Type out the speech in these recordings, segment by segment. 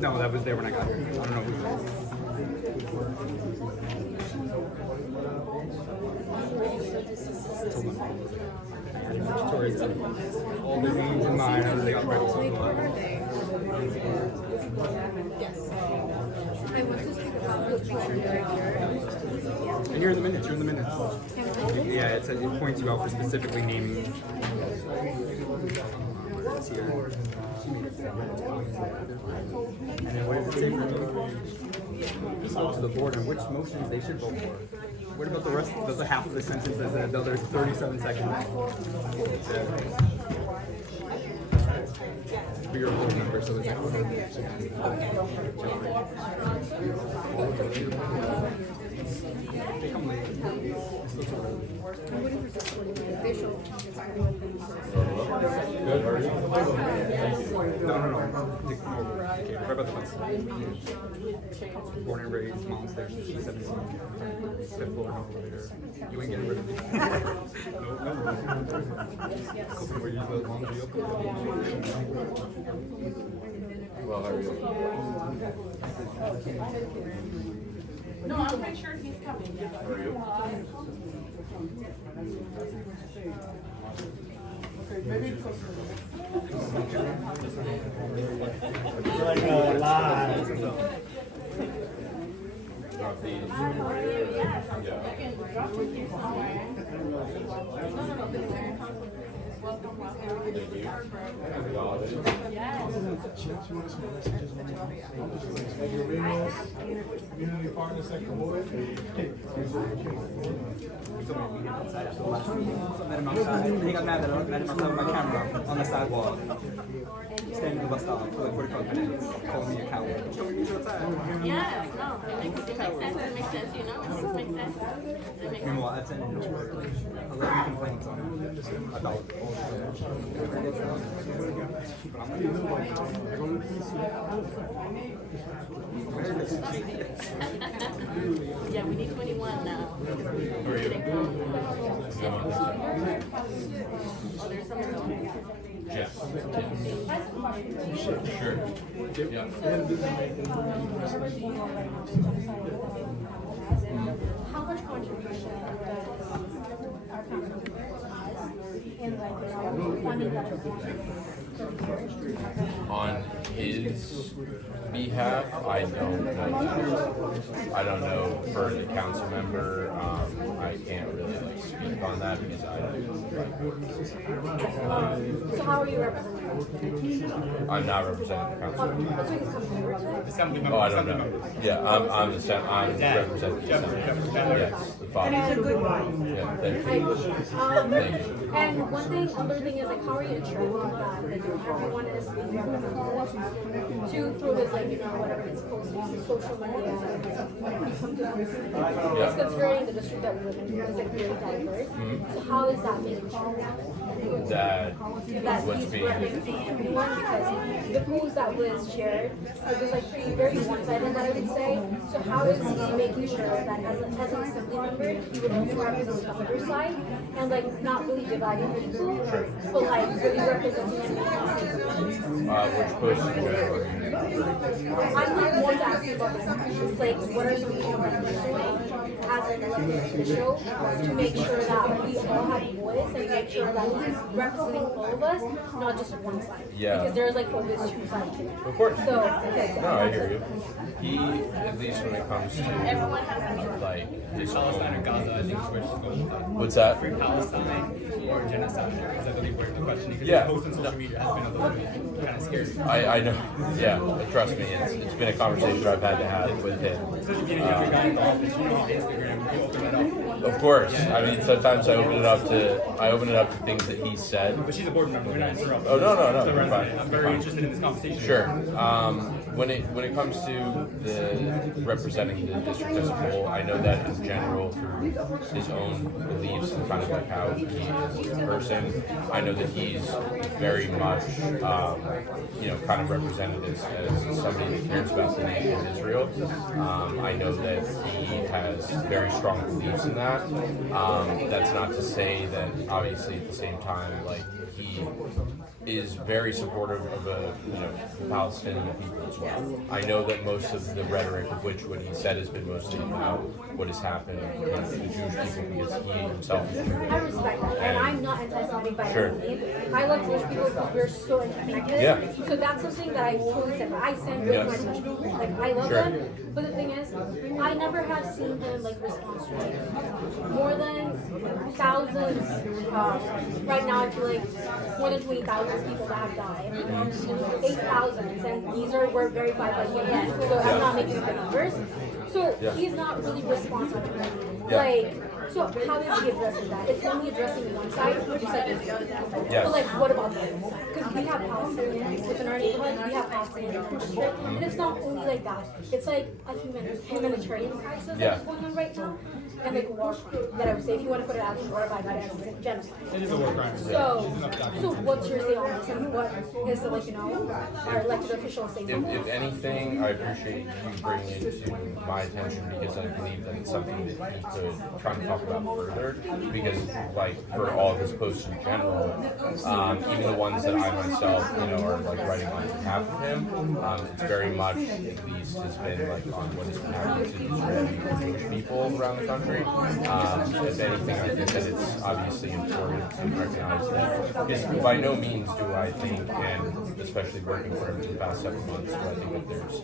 No, that was there when I got here. I don't know who. All the names in mine, they got ready so long. Yes. I want to speak about the picture director. And you're in the minutes. Yeah, it points you out for specifically naming. It's here. And then what does it say for me? It's up to the board on which motions they should vote for. What about the rest? The half of the sentence that's another 37 seconds. For your board member, so it's they come late. I'm waiting for this one. They show. Good. No. Okay, what about the ones? Born and raised, mom's there, she's 17. Fifth floor, no elevator. You ain't getting rid of me. No. Where you the laundry up? Well, how are you? No, I'm pretty sure he's coming. How are you? Like live. Drop these. Yes. Yeah. I can drop with you somewhere. No. Welcome. Thank you. Yes. Community partner second board. Met him outside. He got mad that I met him outside with my camera on the sidewalk. Standing in the bus stop for like 45 minutes, calling me a coward. Yeah, no, it makes sense, you know, it makes sense. Meanwhile, I've sent in 11 complaints on him about all Yeah, we need 21 now. How are you? Oh, there's someone. Yes. Sure. Yeah. How much contribution does our council has in like funding that? On his behalf, I don't know for the council member. I can't really like speak on that because I don't. So how are you representing? I'm not representing the council member. That's what he's coming over today. Assembly member. Oh, I don't know. Yeah, I'm representing the assembly. Yes, the father. And he's a good guy. Yeah, thank you. Thank you. And other thing is like, how are you ensuring that like everyone is being represented through his like whatever he's posting on social media when it comes to it's considering the district that we live in is like very diverse. So how is that making sure That that what's he's being representing everyone? Because the post that was shared it was like very one-sided, I would say. So how is he making sure that as an assembly member he would also represent the other side and like not really dividing people, but like really representing everyone? which push is good. I'm like more to ask you about this. It's like what are some things that you're doing as an elected official to make sure that we all have a voice and make sure that he's representing all of us, not just one side. Yeah. Because there's like always two sides to it. Of course. So okay. No, I hear you. He, at least when it comes to like his Palestine or own, Gaza, I think is where she's going with that. what's that? Free Palestine or genocide, because I believe where the question, because Yeah. the post on social media has been a little bit kind of scary. I know. Yeah, trust me, it's been a conversation I've had to have with him. Especially being a younger guy in the office, you know, on Instagram, you open it up. Of course. I mean, sometimes I open it up to things that he said. But she's a board member, we're not interrupting. Oh, no, So you're I'm fine. very Fine. interested in this conversation. Sure. When it comes to the representing the district as a whole, I know that in general through his own beliefs and kind of like how he is as a person, I know that he's very much kind of represented as somebody that cares about the nation of Israel. I know that he has very strong beliefs in that. That's not to say that obviously at the same time like he is very supportive of the Palestinian people as I know that most of the rhetoric of which what he said has been mostly about what has happened to the Jewish people because he himself is Jewish. I respect that, and I'm not anti-Semitic by Sure. any means. I love Jewish people because we're so interconnected. Yeah. So that's something that I totally said. I stand with my Jewish people. Like I love Sure. them, but the thing is, I never have seen him like respond to it. More than thousands. Right now, I feel like more than 20,000 people that have died. 8,000, and these were verified by UN. So I'm not making up the numbers. So he's not really responsible to it. Yeah. Like, so how is he addressing that? It's only addressing one side, which you said is the other side. Yes. But like, what about the other side? Because we have Palestinians within our neighborhood, we have Palestinians, and it's not only like that. It's like a humanitarian crisis that is going on right now, and like a war crime. That I would say, if you want to put it out as war, I it's genocide. It is a war crime. So what's your say on this, and what is the like, you know, our elected officials say? If anything, I appreciate you bringing it to my attention because I believe that it's something that he could try and talk about further. Because, like, for all of his posts in general, even the ones that I myself, you know, are like writing on behalf of him, it's very much, at least, has been like on what has been happening to the Israeli and Jewish people around the country. If anything, I think that it's obviously important to recognize that. Because by no means do I think, and especially working for him for the past 7 months, do I think that there's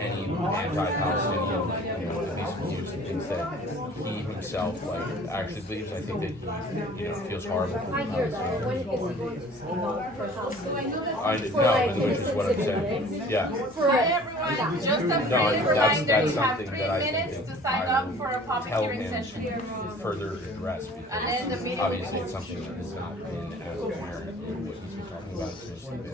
any anti-Palestinian, like, you know, at least views and things that he himself like actually believes. I think that he, you know, feels horrible for I the hear that. Palestinians. When is he going to speak out for Palestine? I For no, like which is innocent what I'm saying. civilians? Yeah. For Hi everyone, just a friendly that's reminder, that's you have something 3 that I think minutes that to sign I up would for a public tell hearing him session. to further address And then the because meeting obviously will it's something that has not been as apparent in what he's been talking about. It's mostly been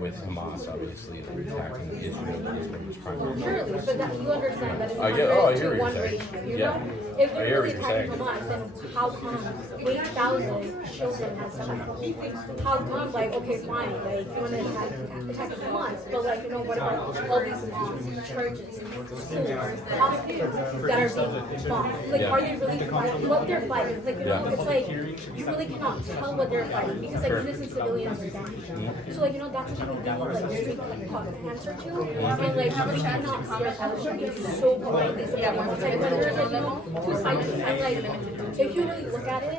with Hamas, obviously, and attacking Israel as one of his primary Surely, but that, you understand that it's I not get- oh, I hear to what one you're saying. ratio, you Yeah. know? If I they're hear really what you're attacking saying. Hamas, then how come 8,000 children has died? How come, like, okay, fine, like, you want to attack Hamas, but like, you know, what about all these mosques, churches, schools, hospitals that are being bombed? Like, are they really fighting what they're fighting? Like, you know, it's like, you really cannot tell what they're fighting because, like, innocent civilians are dying. So, like, you know, that's something we need, like, straight cut answer to. And, like, we cannot see our television being so politely supporting. It's like, when there's, like, you know, 2 sides, and, like, if you really look at it,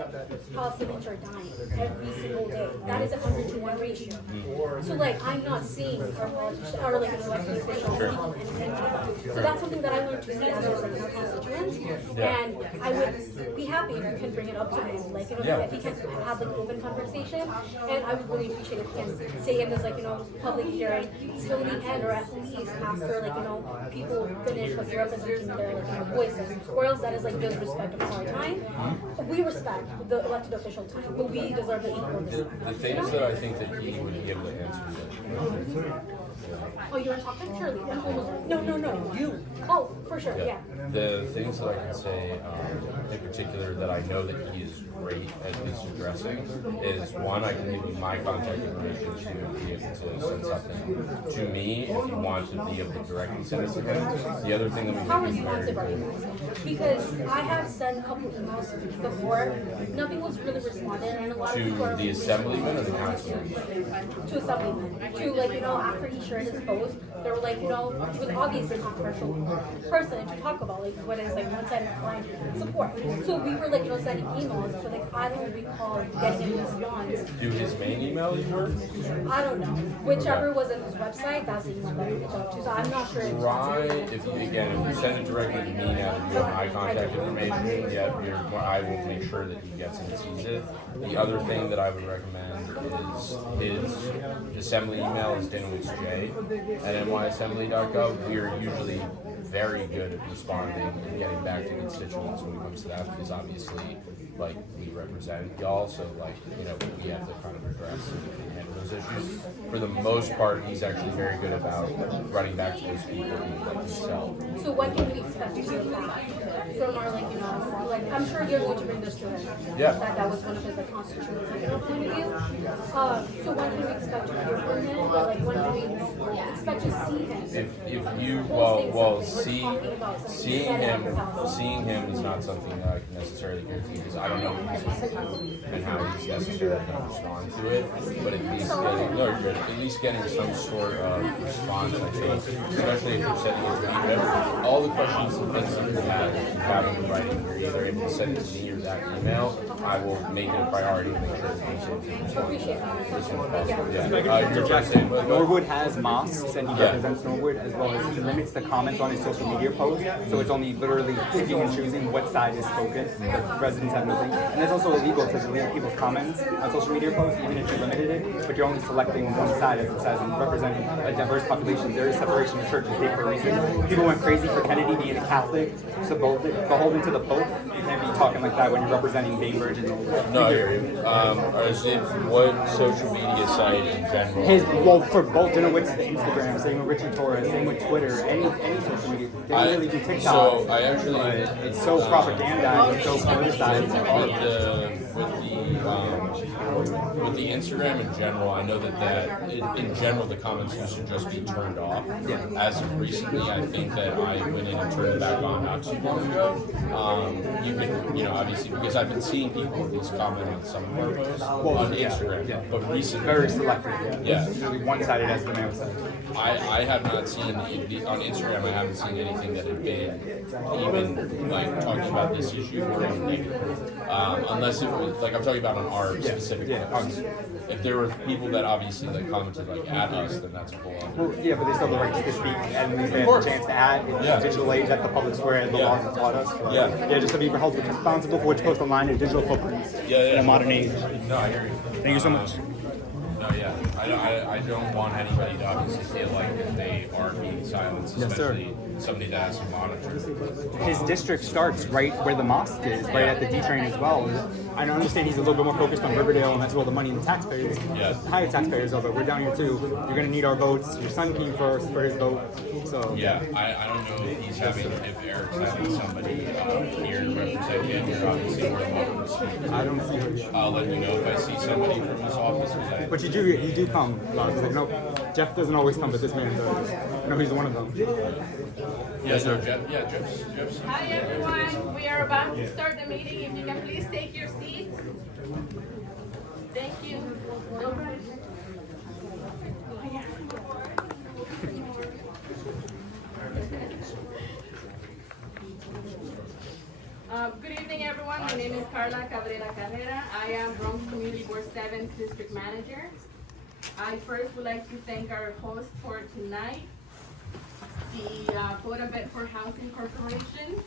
Palestinians are dying every single day. That is a 100-to-1 ratio. So, like, I'm not seeing our politicians, or, like, elected officials speaking anything. So that's something that I learned to see as like, our constituents. And I would be happy if you can bring it up to him. Like, you know, if he can have, like, an open conversation. And I would really appreciate if he can say in this, like, you know, public hearing till the end, or at least after, like, you know, people finish, like, representing their, like, you know, voices. Or else that is, like, disrespect of our time. We respect the elected official time, but we deserve the equal respect. The things that I think that he would be able to answer that. Oh, you want to talk to him? Surely. No, you. Oh, for sure, yeah. The things that I can say in particular that I know that he is great at least addressing is one, I can give you my contact information to be able to send something to me if you want to be able to directly send it to him. The other thing that we How think is very responsive are you guys? Because I have sent a couple emails before, nothing was really responded, and a lot of people to are the assemblyman or the councilman. to assemblyman, to, like, you know, after he shared his post, they were like, you know, he was obviously a controversial person to talk about, like, what is, like, one-sided blind support. So we were, like, you know, sending emails, but, like, I don't recall getting any response. Do his main email you work? I don't know. Whichever was in his website, that's the email that we reached out to, so I'm not sure. Try, if you, again, if you send it directly to me now that you have my contact information, I will make sure that he gets it and sees it. The other thing that I would recommend is his assembly email is dinwichj@nyassembly.gov. We are usually very good at responding and getting back to constituents when it comes to that because obviously, like, we represent y'all, so, like, you know, we have to kind of address and handle those issues. For the most part, he's actually very good about running back to those people like himself. So when can we expect to hear back from our, like, you know, like, I'm sure you're going to bring this to him. Yeah. That was one of his, like, constitutional point of view. So when can we expect to hear from him? Or, like, when can we expect to see him? If you seeing him is not something that I can necessarily guarantee because I don't know who he's and how he's necessarily going to respond to it. But at least at least getting some sort of response, I think, especially if you're sending it to me, whatever. All the questions and things that you have in writing, you're either able to send it to me or that email. I will make it a priority to make sure that he's able to respond as soon as possible. Yeah. You're just saying, Norwood has mosques and he represents Norwood, as well as he limits the comments on his social media posts. So it's only literally picking and choosing what side is spoken. The residents have nothing. And it's also illegal to delete people's comments on social media posts, even if you limited it. But you're only selecting one side, as it says, and representing a diverse population. There is separation of church and state for a reason. People went crazy for Kennedy being a Catholic, so beholden to the Pope. You can't be talking like that when you're representing Bainbridge and no, I hear you. What social media site in general? For both Dinowitz, Instagram, same with Richie Torres, same with Twitter, any social media. They really do TikTok. So I actually, it's so propaganda, it's so politicized. With the Instagram in general, I know that in general the comments used to just be turned off. Yeah. As of recently, I think that I went in and turned it back on not too long ago. You can, obviously, because I've been seeing people at least comment on some of our posts on Instagram, but recently, Very selective. Yeah. Usually one-sided, as the man said. I have not seen on Instagram. I haven't seen anything that had been even like talking about this issue or anything. Unless it was like I'm talking about on our specific posts. If there were people that obviously like commented like at us, then that's a whole other. Well, yeah, but they still have the right to speak, and at least they have the chance to add. It's digital age at the public square, as the laws have taught us. But, yeah, just to be held responsible for what you post online in digital footprints in a modern age. No, I hear you. Thank you so much. No, yeah, I don't want anybody to obviously feel like that they are being silenced, especially somebody that has to monitor. His district starts right where the mosque is, right at the D train as well. I understand he's a little bit more focused on Riverdale, and that's where all the money and the taxpayers, high taxpayers are, but we're down here too. You're going to need our votes. Your son came first for his vote. So yeah, I don't know if Eric's having somebody here to represent him. You're obviously more than welcome to speak. I don't see her yet. I'll let you know if I see somebody from his office. But you do come. Like, no, Jeff doesn't always come, but this man does. No, he's one of them. Yes, no, Jeff's. Hi everyone, we are about to start the meeting. If you can please take your seats. Thank you. No rush. Good evening everyone, my name is Carla Cabrera Carrera. I am Bronx Community Board 7's District Manager. I first would like to thank our host for tonight, the Florida Bedford Housing Corporation,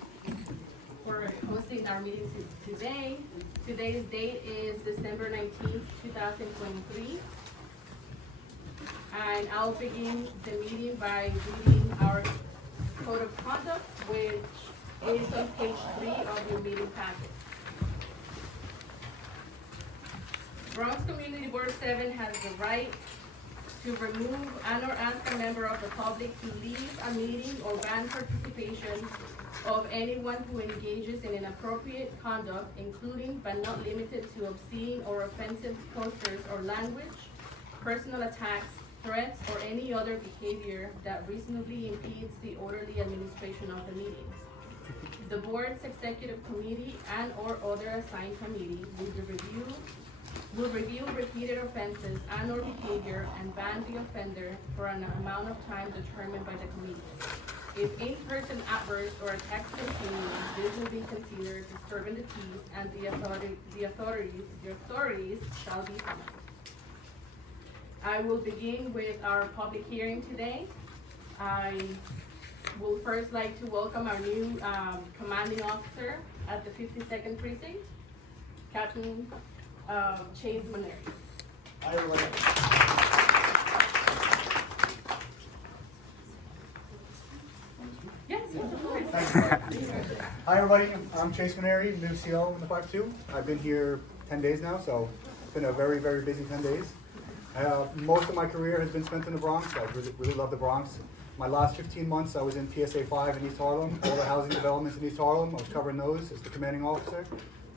for hosting our meeting today. Today's date is December 19th, 2023. And I'll begin the meeting by reading our code of conduct, which is on page 3 of your meeting packet. Bronx Community Board 7 has the right to remove and/or ask a member of the public to leave a meeting or ban participation of anyone who engages in inappropriate conduct, including but not limited to obscene or offensive posters or language, personal attacks, threats, or any other behavior that reasonably impedes the orderly administration of the meeting. The board's executive committee and/or other assigned committee will review repeated offenses and/or behavior and ban the offender for an amount of time determined by the committee. If in-person outbursts or attacks continue, this will be considered disturbing the peace, and the authorities shall be summoned. I will begin with our public hearing today. I will first like to welcome our new commanding officer at the 52nd Precinct, Captain Chase Maneri. Hi, everybody. Yes, of course. Hi, everybody. I'm Chase Maneri, new CO in the 5-2. I've been here 10 days now, so it's been a very, very busy 10 days. Most of my career has been spent in the Bronx. I really love the Bronx. My last 15 months, I was in PSA 5 in East Harlem, all the housing developments in East Harlem. I was covering those as the commanding officer.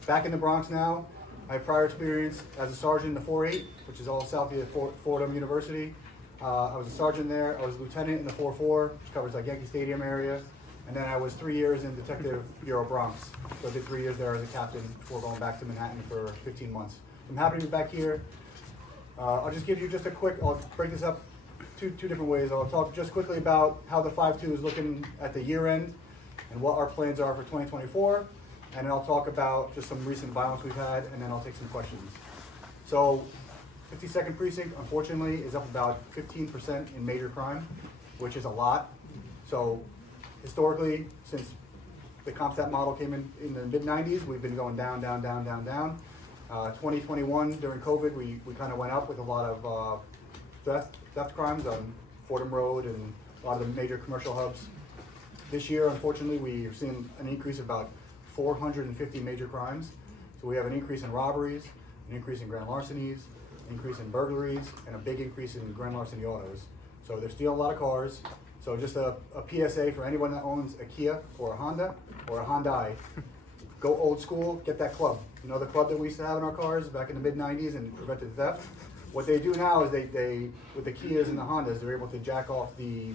Back in the Bronx now. I have prior experience as a sergeant in the 4-8, which is all south of Fordham University. I was a sergeant there. I was a lieutenant in the 4-4, which covers like Yankee Stadium area. And then I was 3 years in Detective Bureau Bronx. So I did 3 years there as a captain before going back to Manhattan for 15 months. I'm happy to be back here. I'll just give you just a quick, I'll break this up two different ways. I'll talk just quickly about how the 5-2 is looking at the year end and what our plans are for 2024. And then I'll talk about just some recent violence we've had, and then I'll take some questions. So 52nd Precinct, unfortunately, is up about 15% in major crime, which is a lot. So historically, since the CompStat model came in the mid-90s, we've been going down, down, down, down, down. 2021, during COVID, we kind of went up with a lot of theft crimes on Fordham Road and a lot of the major commercial hubs. This year, unfortunately, we are seeing an increase of about 450 major crimes. So we have an increase in robberies, an increase in grand larcenies, an increase in burglaries, and a big increase in grand larceny autos. So they're stealing a lot of cars. So just a PSA for anyone that owns a Kia or a Honda or a Hyundai, go old school, get that club. You know the club that we used to have in our cars back in the mid-90s and prevented theft? What they do now is they with the Kias and the Hondas, they're able to jack off the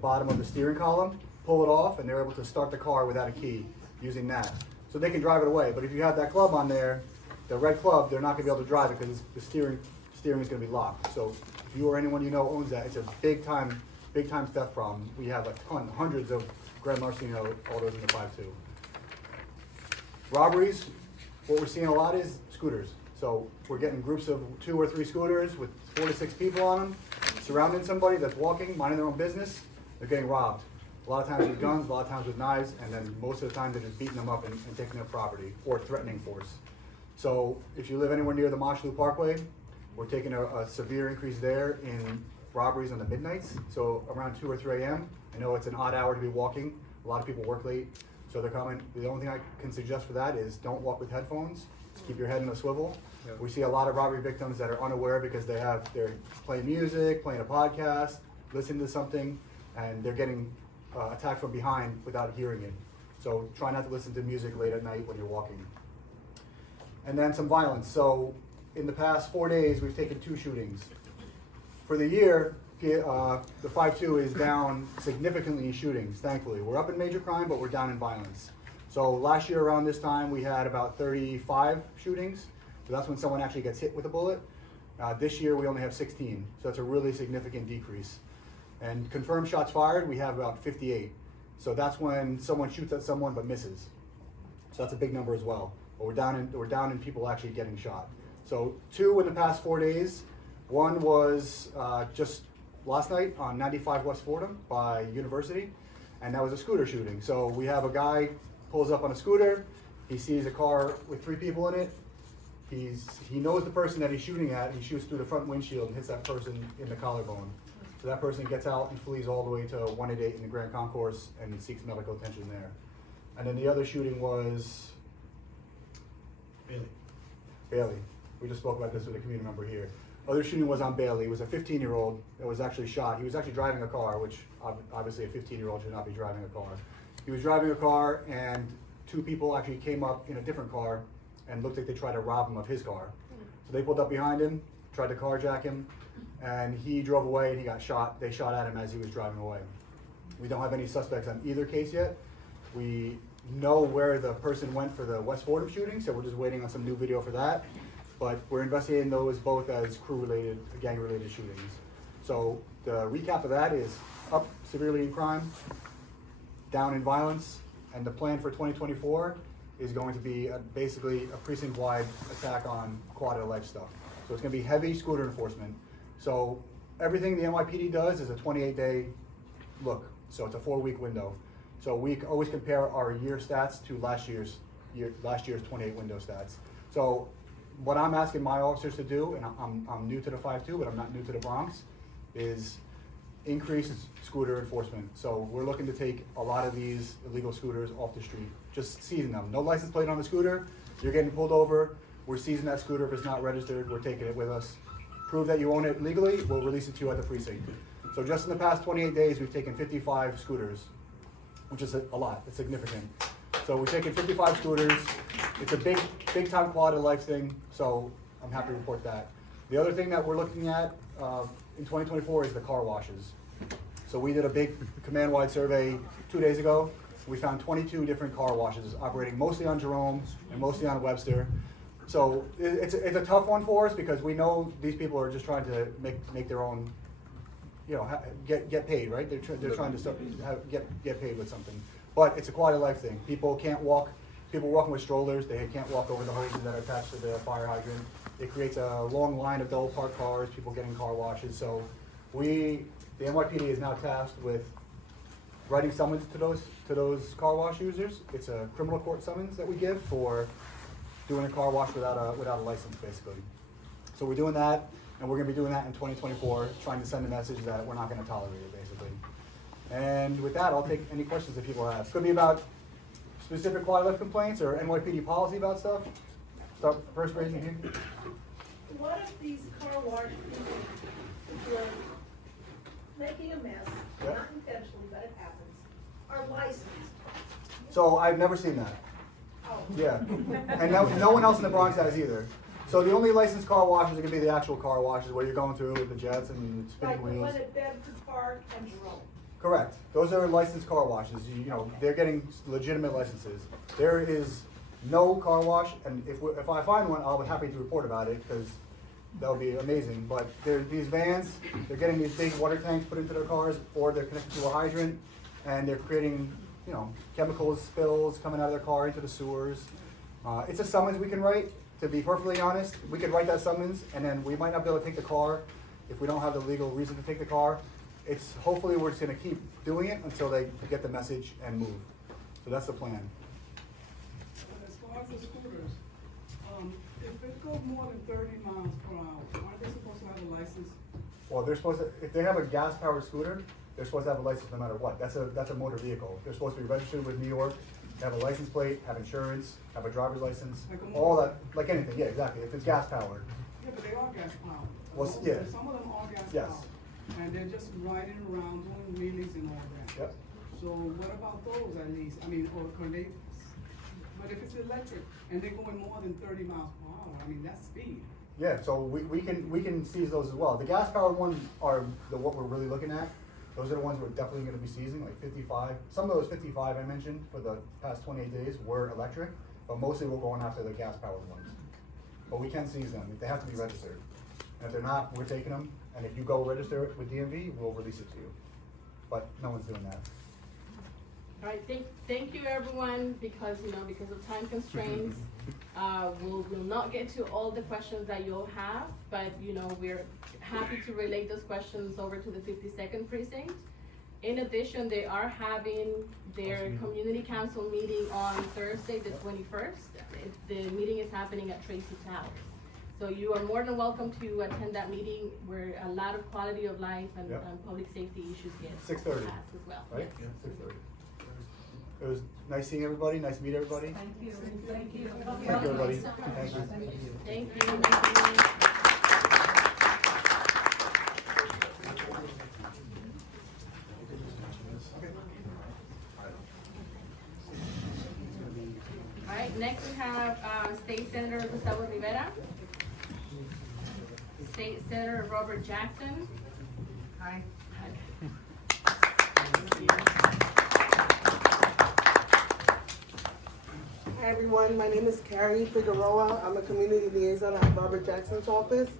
bottom of the steering column, pull it off, and they're able to start the car without a key using that. So they can drive it away. But if you have that club on there, the red club, they're not going to be able to drive it because the steering is going to be locked. So if you or anyone you know owns that, it's a big time theft problem. We have a ton, hundreds of grand larceny autos in the 5-2. Robberies, what we're seeing a lot is scooters. So we're getting groups of 2 or 3 scooters with 4 to 6 people on them, surrounding somebody that's walking, minding their own business. They're getting robbed. A lot of times with guns, a lot of times with knives, and then most of the time they're just beating them up and taking their property or threatening force. So if you live anywhere near the Mosh Loop Parkway, we're taking a severe increase there in robberies on the midnights. So around 2 or 3 a.m. I know it's an odd hour to be walking. A lot of people work late, so they're coming. The only thing I can suggest for that is don't walk with headphones. Keep your head in a swivel. Yeah. We see a lot of robbery victims that are unaware because they're playing music, playing a podcast, listening to something, and they're getting attacked from behind without hearing it. So try not to listen to music late at night when you're walking. And then some violence. So in the past 4 days, we've taken 2 shootings. For the year, the 5-2 is down significantly in shootings, thankfully. We're up in major crime, but we're down in violence. So last year around this time, we had about 35 shootings. So that's when someone actually gets hit with a bullet. This year, we only have 16. So that's a really significant decrease. And confirmed shots fired, we have about 58. So that's when someone shoots at someone but misses. So that's a big number as well. But we're down in people actually getting shot. So 2 in the past 4 days. One was just last night on 95 West Fordham by University, and that was a scooter shooting. So we have a guy pulls up on a scooter. He sees a car with 3 people in it. He knows the person that he's shooting at. He shoots through the front windshield and hits that person in the collarbone. So that person gets out and flees all the way to 188 in the Grand Concourse and seeks medical attention there. And then the other shooting was Bailey. We just spoke about this with a community member here. Other shooting was on Bailey. It was a 15-year-old that was actually shot. He was actually driving a car, which obviously a 15-year-old should not be driving a car. He was driving a car, and 2 people actually came up in a different car and looked like they tried to rob him of his car. So they pulled up behind him, tried to carjack him, and he drove away and he got shot. They shot at him as he was driving away. We don't have any suspects on either case yet. We know where the person went for the West Fordham shooting, so we're just waiting on some new video for that. But we're investigating those both as crew-related, gang-related shootings. So the recap of that is up severely in crime, down in violence, and the plan for 2024 is going to be basically a precinct-wide attack on quality of life stuff. So it's going to be heavy scooter enforcement. So everything the NYPD does is a 28-day look. So it's a 4-week window. So we always compare our year stats to last year's 28 window stats. So what I'm asking my officers to do, and I'm new to the 5-2, but I'm not new to the Bronx, is increase scooter enforcement. So we're looking to take a lot of these illegal scooters off the street, just seizing them. No license plate on the scooter, you're getting pulled over, we're seizing that scooter. If it's not registered, we're taking it with us. Prove that you own it legally, we'll release it to you at the precinct. So just in the past 28 days, we've taken 55 scooters, which is a lot, it's significant. So we've taken 55 scooters. It's a big time quality of life thing, so I'm happy to report that. The other thing that we're looking at in 2024 is the car washes. So we did a big command-wide survey 2 days ago. We found 22 different car washes operating mostly on Jerome and mostly on Webster. So it's a tough one for us because we know these people are just trying to make their own, you know, get paid, right? They're trying to get paid with something. But it's a quality of life thing. People can't walk. People walking with strollers, they can't walk over the hoses that are attached to the fire hydrant. It creates a long line of double parked cars, people getting car washes. So the NYPD is now tasked with writing summons to those car wash users. It's a criminal court summons that we give for doing a car wash without a license, basically. So we're doing that, and we're going to be doing that in 2024, trying to send a message that we're not going to tolerate it, basically. And with that, I'll take any questions that people have. Could be about specific quality life complaints or NYPD policy about stuff. Start first raising your hand. What if these car wash people, if you're making a mess, Yep. not intentionally, but it happens, are licensed? So I've never seen that. Oh. Yeah, and no one else in the Bronx has either. So the only licensed car washes are gonna be the actual car washes where you're going through with the jets and spinning Like the wheels. one at Bedford Park and Jerome? Correct. Those are licensed car washes. You know, they're getting legitimate licenses. There is no car wash, and if I find one, I'll be happy to report about it because that would be amazing. But these vans, they're getting these big water tanks put into their cars, or they're connected to a hydrant, and they're creating, you know, chemicals spills coming out of their car into the sewers. It's a summons we can write. To be perfectly honest, we could write that summons, and then we might not be able to take the car if we don't have the legal reason to take the car. It's hopefully we're just going to keep doing it until they get the message and move. So that's the plan. As far as the scooters, if it goes more than 30 miles per hour, aren't they supposed to have a license? Well, they're supposed to, if they have a gas-powered scooter, they're supposed to have a license no matter what. That's a motor vehicle. They're supposed to be registered with New York, have a license plate, have insurance, have a driver's license, Like a all that, motorcycle. like anything. Yeah, exactly. If it's gas-powered. Yeah, but they are gas powered. Well, yeah. Some of them are gas Yes. powered. And they're just riding around doing wheelies and all that. Yep. So what about those at least? I mean, or can they, but if it's electric and they're going more than 30 miles per hour, I mean, that's speed. Yeah, so we can seize those as well. The gas-powered ones are what we're really looking at. Those are the ones we're definitely going to be seizing, like 55. Some of those 55 I mentioned for the past 28 days were electric, but mostly we're going after the gas-powered ones. But we can seize them. They have to be registered. And if they're not, we're taking them. And if you go register it with DMV, we'll release it to you. But no one's doing that. All right, thank you everyone, because of time constraints, we'll not get to all the questions that you'll have, but we're happy to relate those questions over to the 52nd precinct. In addition, they are having their community council meeting on Thursday, the 21st. The meeting is happening at Tracy Towers. So you are more than welcome to attend that meeting where a lot of quality of life and Yep. Public safety issues get 6:30. passed as well. Right? Yes. 6:30. It was nice seeing everybody. Nice to meet everybody. Thank you. Thank you, everybody. Thank you. Thank you. All right, next we have State Senator Gustavo Rivera. State Senator Robert Jackson. Hi. Hi everyone, my name is Carrie Figueroa. I'm a community liaison at Robert Jackson's office.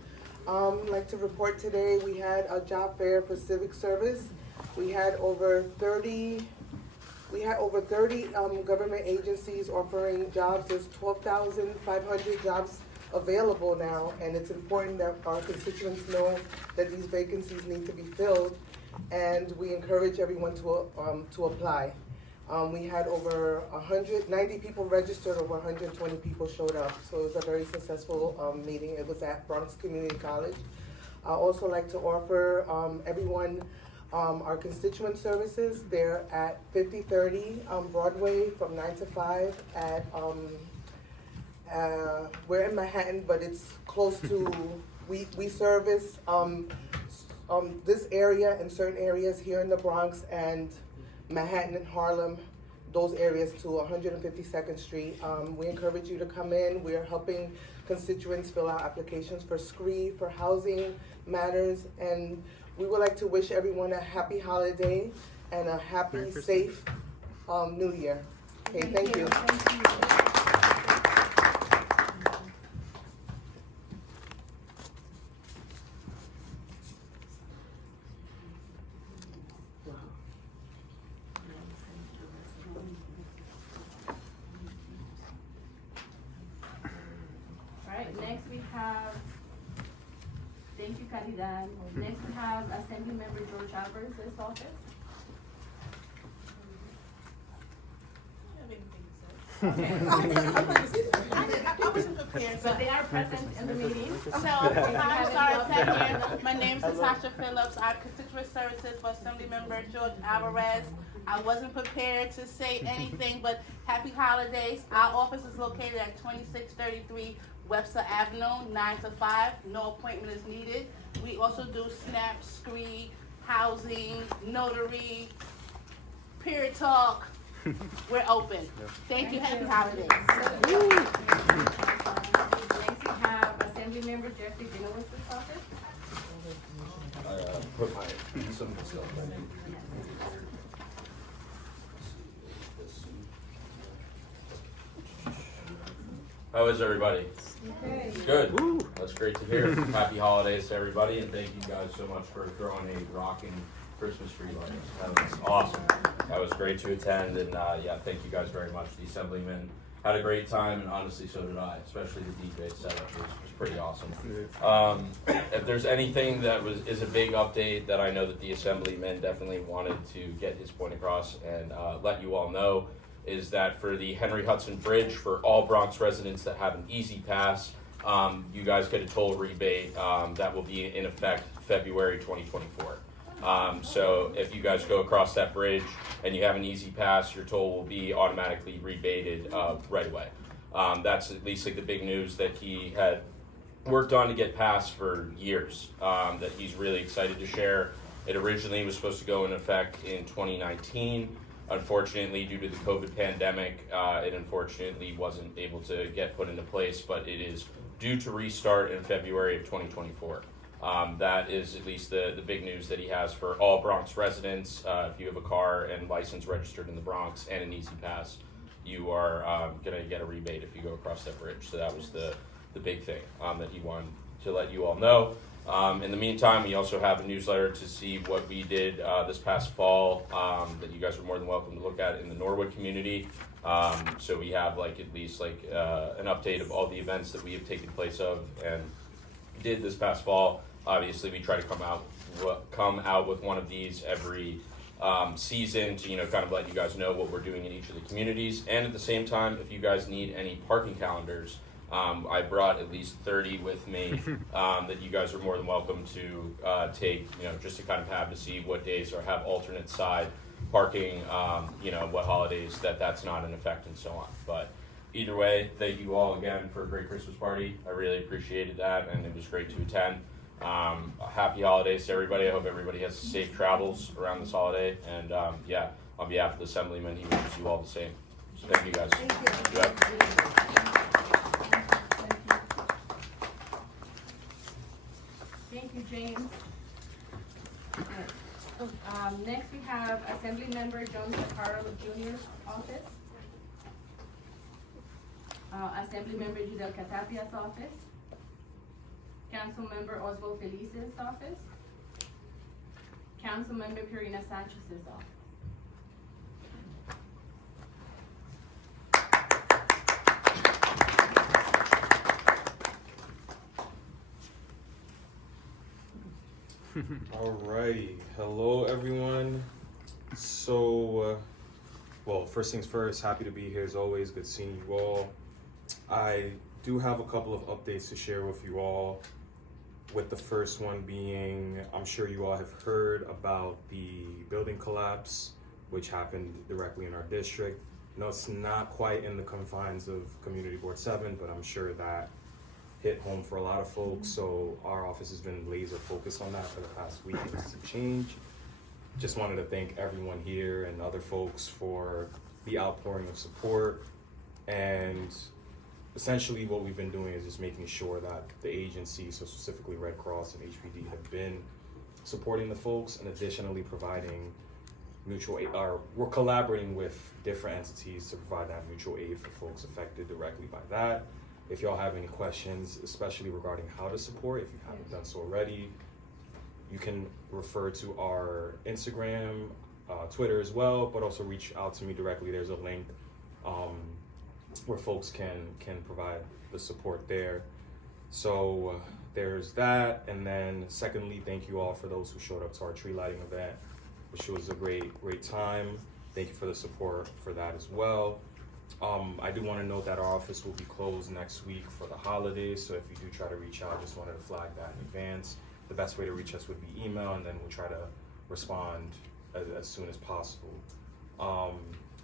I'd like to report today we had a job fair for civic service. We had over 30 government agencies offering jobs. There's 12,500 jobs available now, and it's important that our constituents know that these vacancies need to be filled, and we encourage everyone to apply. We had over 190 people registered, over 120 people showed up, so it was a very successful meeting. It was at Bronx Community College. I also like to offer everyone our constituent services. They're at 5030 Broadway from 9 to 5 at, we're in Manhattan, but it's close to, we service this area and certain areas here in the Bronx and Manhattan and Harlem, those areas to 152nd Street. We encourage you to come in. We're helping constituents fill out applications for SCREE, for housing matters, and we would like to wish everyone a happy holiday and a happy, safe New Year. Okay, thank you. Alright, next we have, thank you, Caridad. Next we have Assembly Member George Alvarez's office. I wasn't prepared, But they are present in the meeting. So, I'm sorry, Tanya. My name is Natasha Phillips. I'm constituent services for Assemblymember George Alvarez. I wasn't prepared to say anything, but happy holidays. Our office is located at 2633 Webster Avenue, 9 to 5. No appointment is needed. We also do SNAP, SCREE, housing, notary, peer talk. We're open. Thank you. Happy holidays. Next we have Assembly Member Jeffrey Dinowitz's office. I put my some stuff in. How is everybody? Good. That's great to hear. Happy holidays to everybody, and thank you guys so much for throwing a rocking Christmas tree lights. That was awesome. That was great to attend, and yeah, thank you guys very much. The assemblyman had a great time, and honestly, so did I. Especially the DJ setup was pretty awesome. If there's anything that is a big update that I know that the assemblyman definitely wanted to get his point across and let you all know, is that for the Henry Hudson Bridge, for all Bronx residents that have an Easy Pass, you guys get a toll rebate that will be in effect February 2024. So if you guys go across that bridge and you have an Easy Pass, your toll will be automatically rebated right away. That's at least like the big news that he had worked on to get passed for years, that he's really excited to share. It originally was supposed to go in effect in 2019. Unfortunately, due to the COVID pandemic, it unfortunately wasn't able to get put into place, but it is due to restart in February of 2024. That is at least the big news that he has for all Bronx residents. If you have a car and license registered in the Bronx and an Easy Pass, you are going to get a rebate if you go across that bridge. So that was the big thing that he wanted to let you all know. In the meantime, we also have a newsletter to see what we did this past fall that you guys are more than welcome to look at in the Norwood community. So we have at least an update of all the events that we have taken place of and did this past fall. Obviously, we try to come out with one of these every season to kind of let you guys know what we're doing in each of the communities. And at the same time, if you guys need any parking calendars, I brought at least 30 with me that you guys are more than welcome to take, just to kind of have to see what days or have alternate side parking, what holidays that's not in effect and so on. But either way, thank you all again for a great Christmas party. I really appreciated that, and it was great to attend. Happy holidays to everybody. I hope everybody has safe travels around this holiday. And yeah, on behalf of the Assemblyman, he wishes you all the same. So thank you guys. Thank you. Thank you, James. Next we have Assembly Member John Zaccaro Jr.'s office. Assembly Member Judel Catapia's office. Council Member Oswald Felice's office. Council Member Purina Sanchez's office. Alrighty, hello everyone. So, well, first things first, happy to be here as always, good seeing you all. I do have a couple of updates to share with you all, with the first one being, I'm sure you all have heard about the building collapse, which happened directly in our district. No, it's not quite in the confines of Community Board 7, but I'm sure that hit home for a lot of folks. So our office has been laser focused on that for the past week and some change. Just wanted to thank everyone here and other folks for the outpouring of support. And essentially what we've been doing is just making sure that the agency, so specifically Red Cross and HPD, have been supporting the folks, and additionally providing mutual aid, or we're collaborating with different entities to provide that mutual aid for folks affected directly by that. If y'all have any questions, especially regarding how to support, if you haven't done so already, you can refer to our Instagram, Twitter as well, but also reach out to me directly. There's a link where folks can provide the support there. So there's that. And then secondly, thank you all for those who showed up to our tree lighting event, which was a great time. Thank you for the support for that as well. I do want to note that our office will be closed next week for the holidays, so if you do try to reach out, just wanted to flag that in advance. The best way to reach us would be email, and then we'll try to respond as soon as possible.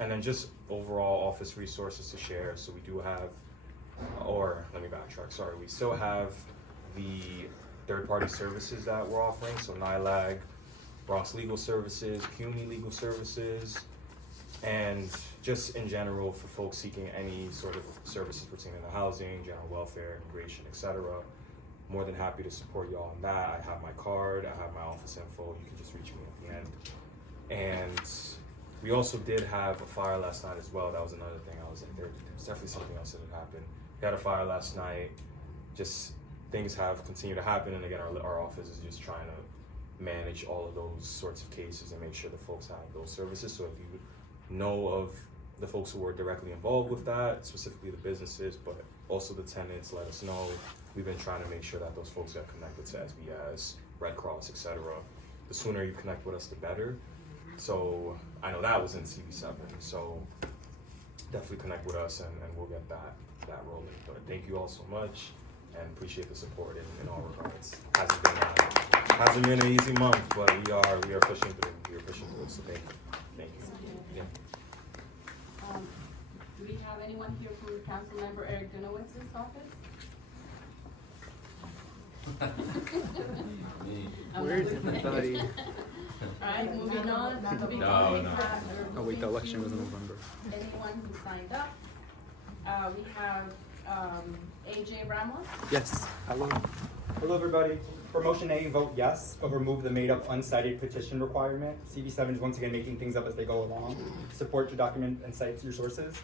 And then just overall office resources to share. So we do have, or let me backtrack, sorry, we still have the third-party services that we're offering, so NILAG, Bronx Legal Services, CUNY Legal Services, and just in general for folks seeking any sort of services pertaining to housing, general welfare, immigration, etc. More than happy to support y'all on that. I have my card, I have my office info, you can just reach me at the end. And we also did have a fire last night as well. That was another thing. I was like, there's definitely something else that had happened. We had a fire last night. Just things have continued to happen, and again, our office is just trying to manage all of those sorts of cases and make sure the folks have those services. So if you would know of the folks who were directly involved with that, specifically the businesses, but also the tenants, let us know. We've been trying to make sure that those folks get connected to SBS, Red Cross, etc. The sooner you connect with us, the better. So I know that was in CV7, so definitely connect with us and we'll get that rolling. But thank you all so much and appreciate the support in all regards. Hasn't been an easy month, but we are pushing through. We are pushing through. So thank you. Yeah. Do we have anyone here from Councilmember Eric Dunowitz's office? Where is everybody? Alright, moving on. No. Oh wait, the election was in November. Anyone who signed up? We have AJ Ramos. Yes. Hello. Hello, everybody. For motion A, vote yes, but remove the made-up uncited petition requirement. CV7 is once again making things up as they go along. Support to document and cite your sources.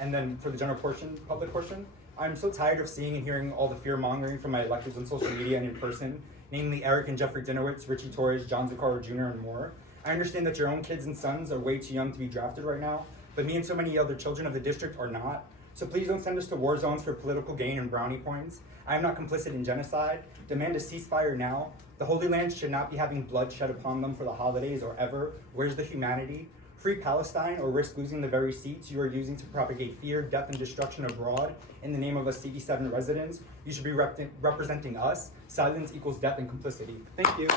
And then for the general portion, public portion, I'm so tired of seeing and hearing all the fear-mongering from my electors on social media and in person, namely Eric and Jeffrey Dinowitz, Richie Torres, John Zakaro Jr., and more. I understand that your own kids and sons are way too young to be drafted right now, but me and so many other children of the district are not. So please don't send us to war zones for political gain and brownie points. I am not complicit in genocide. Demand a ceasefire now. The Holy Land should not be having blood shed upon them for the holidays or ever. Where's the humanity? Free Palestine or risk losing the very seats you are using to propagate fear, death, and destruction abroad in the name of us CV7 residents. You should be representing us. Silence equals death and complicity. Thank you.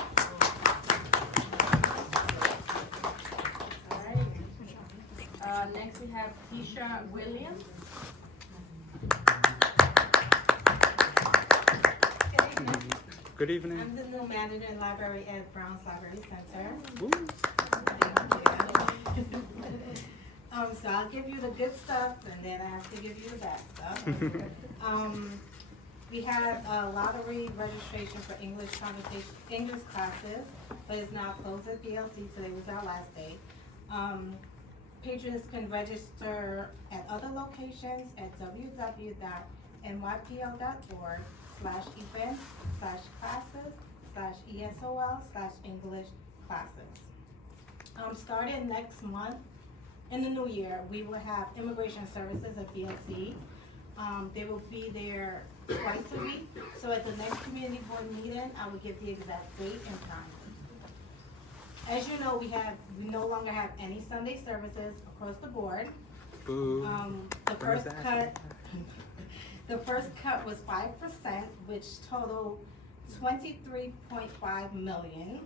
Alright. Next we have Tisha Williams. Good evening. I'm the new manager in library at Bronx Library Center. So I'll give you the good stuff and then I have to give you the bad stuff. We had a lottery registration for English classes, but it's now closed at BLC. Today was our last day. Patrons can register at other locations at www.events/classes/ESOL/English classes. Starting next month, in the new year, we will have immigration services at BLC. They will be there twice a week. So at the next community board meeting, I will give the exact date and time. As you know, we no longer have any Sunday services across the board. The first cut was 5%, which totaled $23.5 million,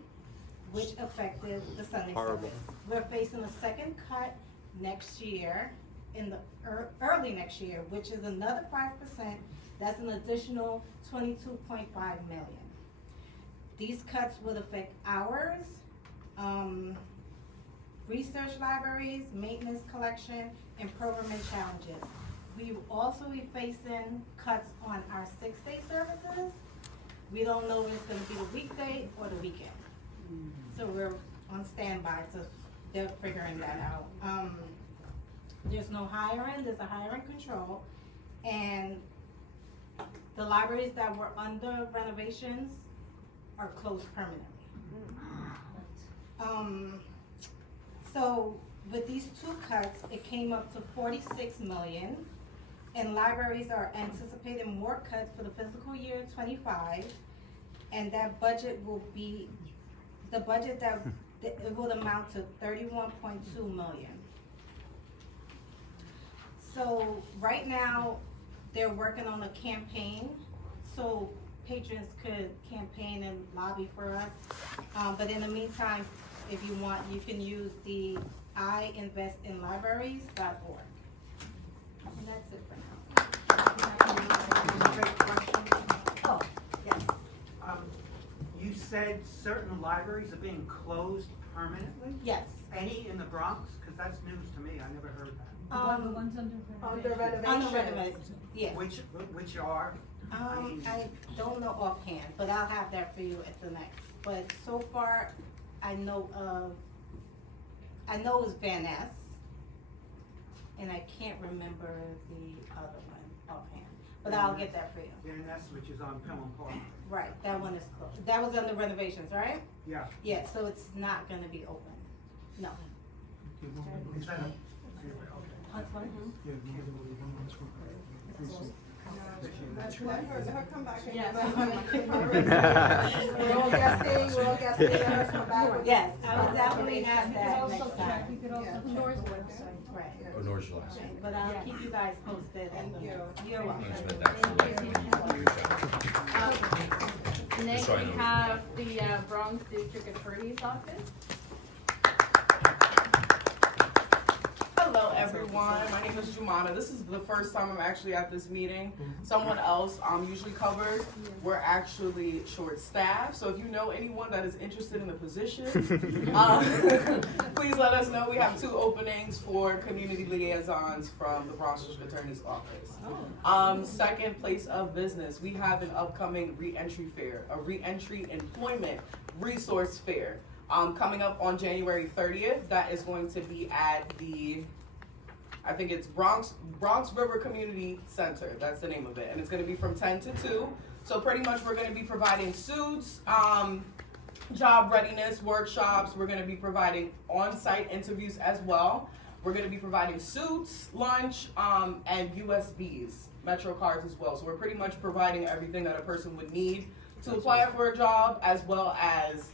which affected the Sunday service. We're facing a second cut next year, in the early next year, which is another 5%, That's an additional 22.5 million. These cuts will affect hours, research libraries, maintenance collection, and programming challenges. We will also be facing cuts on our 6-day services. We don't know if it's gonna be the weekday or the weekend. So we're on standby, so they're figuring that out. There's no hiring, there's a hiring control, and the libraries that were under renovations are closed permanently. So with these 2 cuts, it came up to 46 million, and libraries are anticipating more cuts for the fiscal year 25, and that budget will be, the budget that, it will amount to 31.2 million. So right now, they're working on a campaign, so patrons could campaign and lobby for us. But in the meantime, if you want, you can use the iinvestinlibraries.org. And that's it for now. Great question. Oh, yes. You said certain libraries are being closed permanently? Yes. Any in the Bronx? Because that's news to me, I never heard that. Under renovation. On the renovation, yeah. Which are? I don't know offhand, but I'll have that for you at the next. But so far, I know it's Van Ness, and I can't remember the other one offhand, but I'll get that for you. Van Ness, which is on Pelham Park. Right, that one is closed. That was under renovations, right? Yeah. Yeah, so it's not gonna be open. No. Is that a- That's fine. Let her come back. Yes. We're all guessing, let her come back. Yes, I will definitely have that next time. You could also Nora's website. Right. Or North Last. But I'll keep you guys posted. Thank you. You're welcome. Next, so I we know. have the Bronx District Attorney's Office. Hello everyone, my name is Jumana. This is the first time I'm actually at this meeting. Someone else usually covers. We're actually short-staffed, so if you know anyone that is interested in the position, please let us know. We have 2 openings for community liaisons from the Bronx District Attorney's Office. Second place of business, we have an upcoming re-entry fair, a re-entry employment resource fair. Coming up on January 30th, that is going to be at the, I think it's Bronx River Community Center. That's the name of it, and it's going to be from 10 to 2. So pretty much, we're going to be providing suits, job readiness workshops. We're going to be providing on-site interviews as well. We're going to be providing suits, lunch, and USBs, Metro cards as well. So we're pretty much providing everything that a person would need to apply for a job, as well as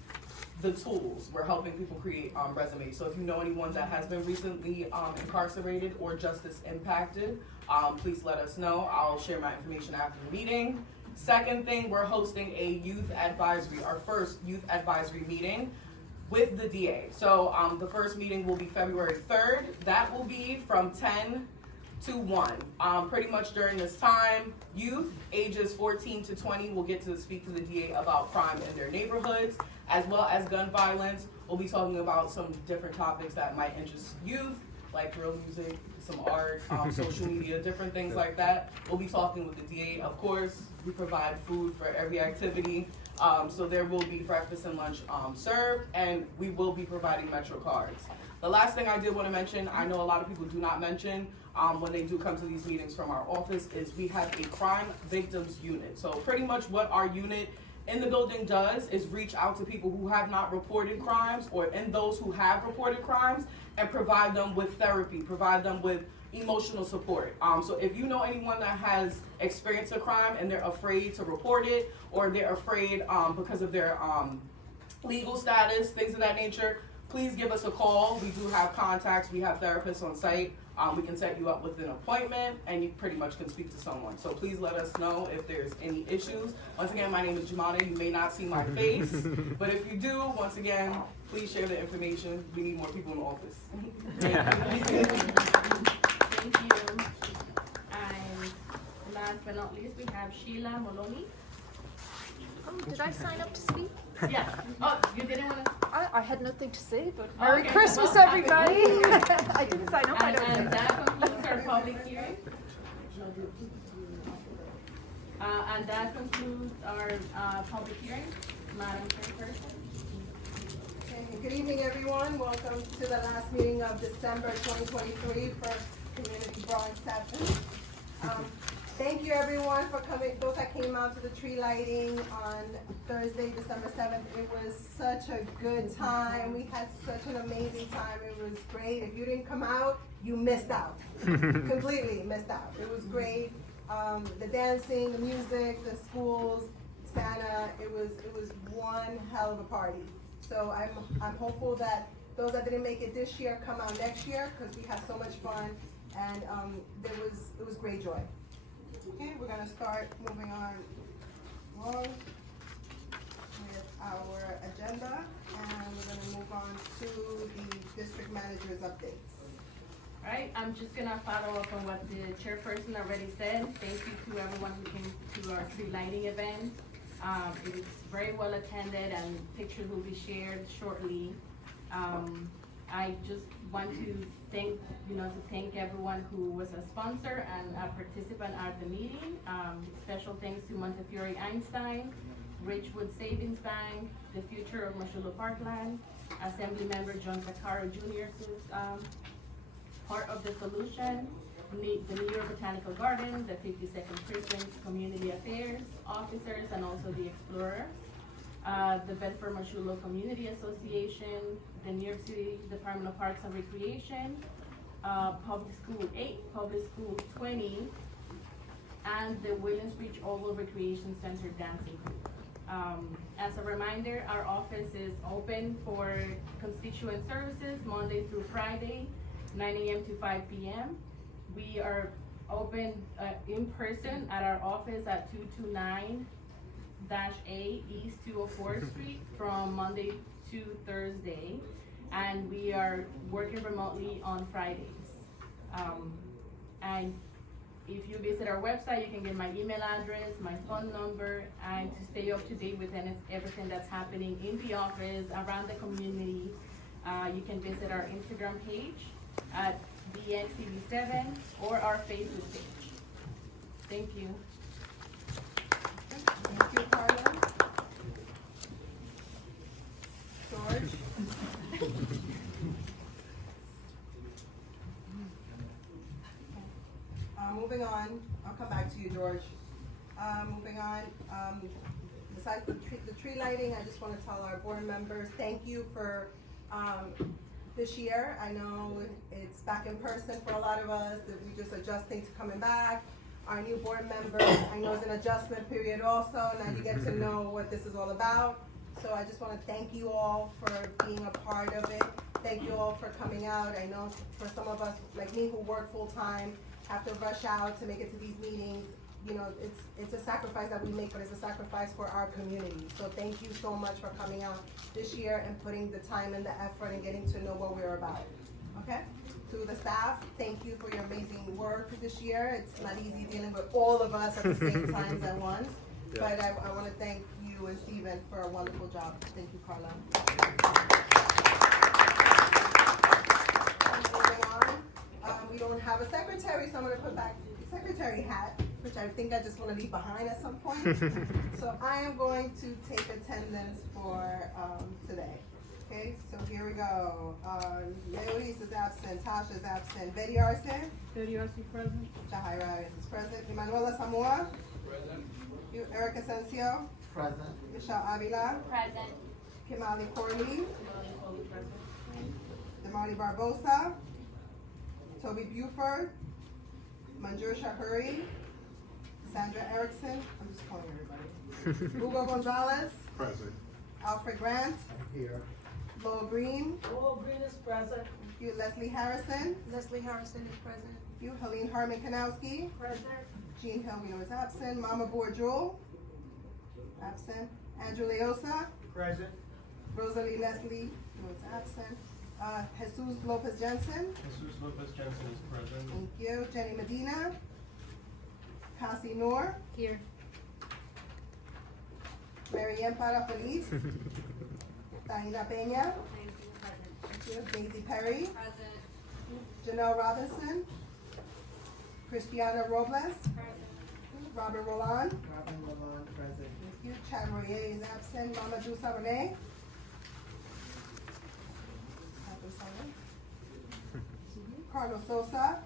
the tools. We're helping people create resumes. So if you know anyone that has been recently incarcerated or justice impacted, please let us know. I'll share my information after the meeting. Second thing, we're hosting a youth advisory, our first youth advisory meeting with the DA. So the first meeting will be February 3rd. That will be from 10 to 1. Pretty much during this time, youth ages 14 to 20 will get to speak to the DA about crime in their neighborhoods, as well as gun violence. We'll be talking about some different topics that might interest youth, like drill music, some art, social media, different things like that. We'll be talking with the DA. Of course, we provide food for every activity. So there will be breakfast and lunch served, and we will be providing Metro cards. The last thing I did want to mention, I know a lot of people do not mention when they do come to these meetings from our office, is we have a crime victims unit. So pretty much what our unit in the building does is reach out to people who have not reported crimes, or in those who have reported crimes, and provide them with therapy, provide them with emotional support. So if you know anyone that has experienced a crime and they're afraid to report it, or they're afraid because of their legal status, things of that nature, please give us a call. We do have contacts. We have therapists on site. We can set you up with an appointment, and you pretty much can speak to someone. So please let us know if there's any issues. Once again, my name is Jumana. You may not see my face, but if you do, once again, please share the information. We need more people in the office. Thank you. And last but not least, we have Sheila Moloney. Oh, did I sign up to speak? Yes. Oh, you didn't want to? I had nothing to say, but Merry Okay, Christmas, well, everybody. I didn't sign up, I don't And know. that concludes our public hearing. And that concludes our public hearing. Madam Chairperson. Okay, good evening, everyone. Welcome to the last meeting of December 2023 for Community Bronx 7. Thank you, everyone, for coming. Those that came out to the tree lighting on Thursday, December 7th. It was such a good time. We had such an amazing time. It was great. If you didn't come out, you missed out. Completely missed out. It was great. The dancing, the music, the schools, Santa. It was one hell of a party. So I'm hopeful that those that didn't make it this year come out next year because we had so much fun and it was great joy. Okay, we're gonna start moving on along with our agenda, and we're gonna move on to the district manager's updates. All right, I'm just gonna follow up on what the chairperson already said. Thank you to everyone who came to our tree lighting event. It was very well attended and pictures will be shared shortly. I just want to thank everyone who was a sponsor and a participant at the meeting. Special thanks to Montefiore Einstein, Ridgewood Savings Bank, the future of Moshulu Parkland, Assembly Member John Zaccaro Jr. who's part of the solution, the New York Botanical Garden, the 52nd Precinct's Community Affairs officers, and also the Explorer. The Bedford Moshulu Community Association, the New York City Department of Parks and Recreation, Public School 8, Public School 20, and the Williams Beach Oval Recreation Center Dancing Group. As a reminder, our office is open for constituent services Monday through Friday, 9 a.m. to 5 p.m. We are open in person at our office at 229-A East 204th Street from Monday to Thursday, and we are working remotely on Fridays. And if you visit our website, you can get my email address, my phone number, and to stay up to date with everything that's happening in the office, around the community, you can visit our Instagram page at BNCB7 or our Facebook page. Thank you. Thank you, Carla. George? Moving on, I'll come back to you, George. Moving on, besides the tree lighting, I just want to tell our board members, thank you for this year. I know it's back in person for a lot of us, that we just adjusting to coming back. Our new board members, I know it's an adjustment period also, now you get to know what this is all about. So I just want to thank you all for being a part of it. Thank you all for coming out. I know for some of us, like me, who work full time, have to rush out to make it to these meetings. You know, it's a sacrifice that we make, but it's a sacrifice for our community. So thank you so much for coming out this year and putting the time and the effort and getting to know what we're about. Okay? To the staff, thank you for your amazing work this year. It's not easy dealing with all of us at the same time at once. Yeah. But I want to thank you and Stephen for a wonderful job. Thank you, Carla. Moving on, we don't have a secretary, so I'm going to put back the secretary hat, which I think I just want to leave behind at some point. So I am going to take attendance for today. Okay, so here we go. Leoris is absent, Tasha is absent, Betty Arce? Betty Arce present. Jahaira is present. Emanuela Samoa? Present. Eric Asensio? Present. Michelle Avila? Present. Kimali Corley? Damari Barbosa? Toby Buford? Manjur Shahuri? Sandra Erickson? I'm just calling everybody. Hugo Gonzalez? Present. Alfred Grant? Here. Lowell Green? Lowell Green is present. You, Leslie Harrison? Leslie Harrison is present. You, Helene Harmon Kanowski? Present. Jean Hill, we know is absent. Mama Bourjul? Absent. Andrew Leosa? Present. Rosalie Leslie, who is absent. Jesus Lopez Jensen? Jesus Lopez Jensen is present. Thank you. Jenny Medina? Cassie Noor, Here. Marianne Para Feliz, Taina Peña, Daisy Perry, Present. Janelle Robinson, Christiana Robles, Robert Roland, present. thank you, Chad Royer is absent, Mamadou Saroneh. Carlos Sosa,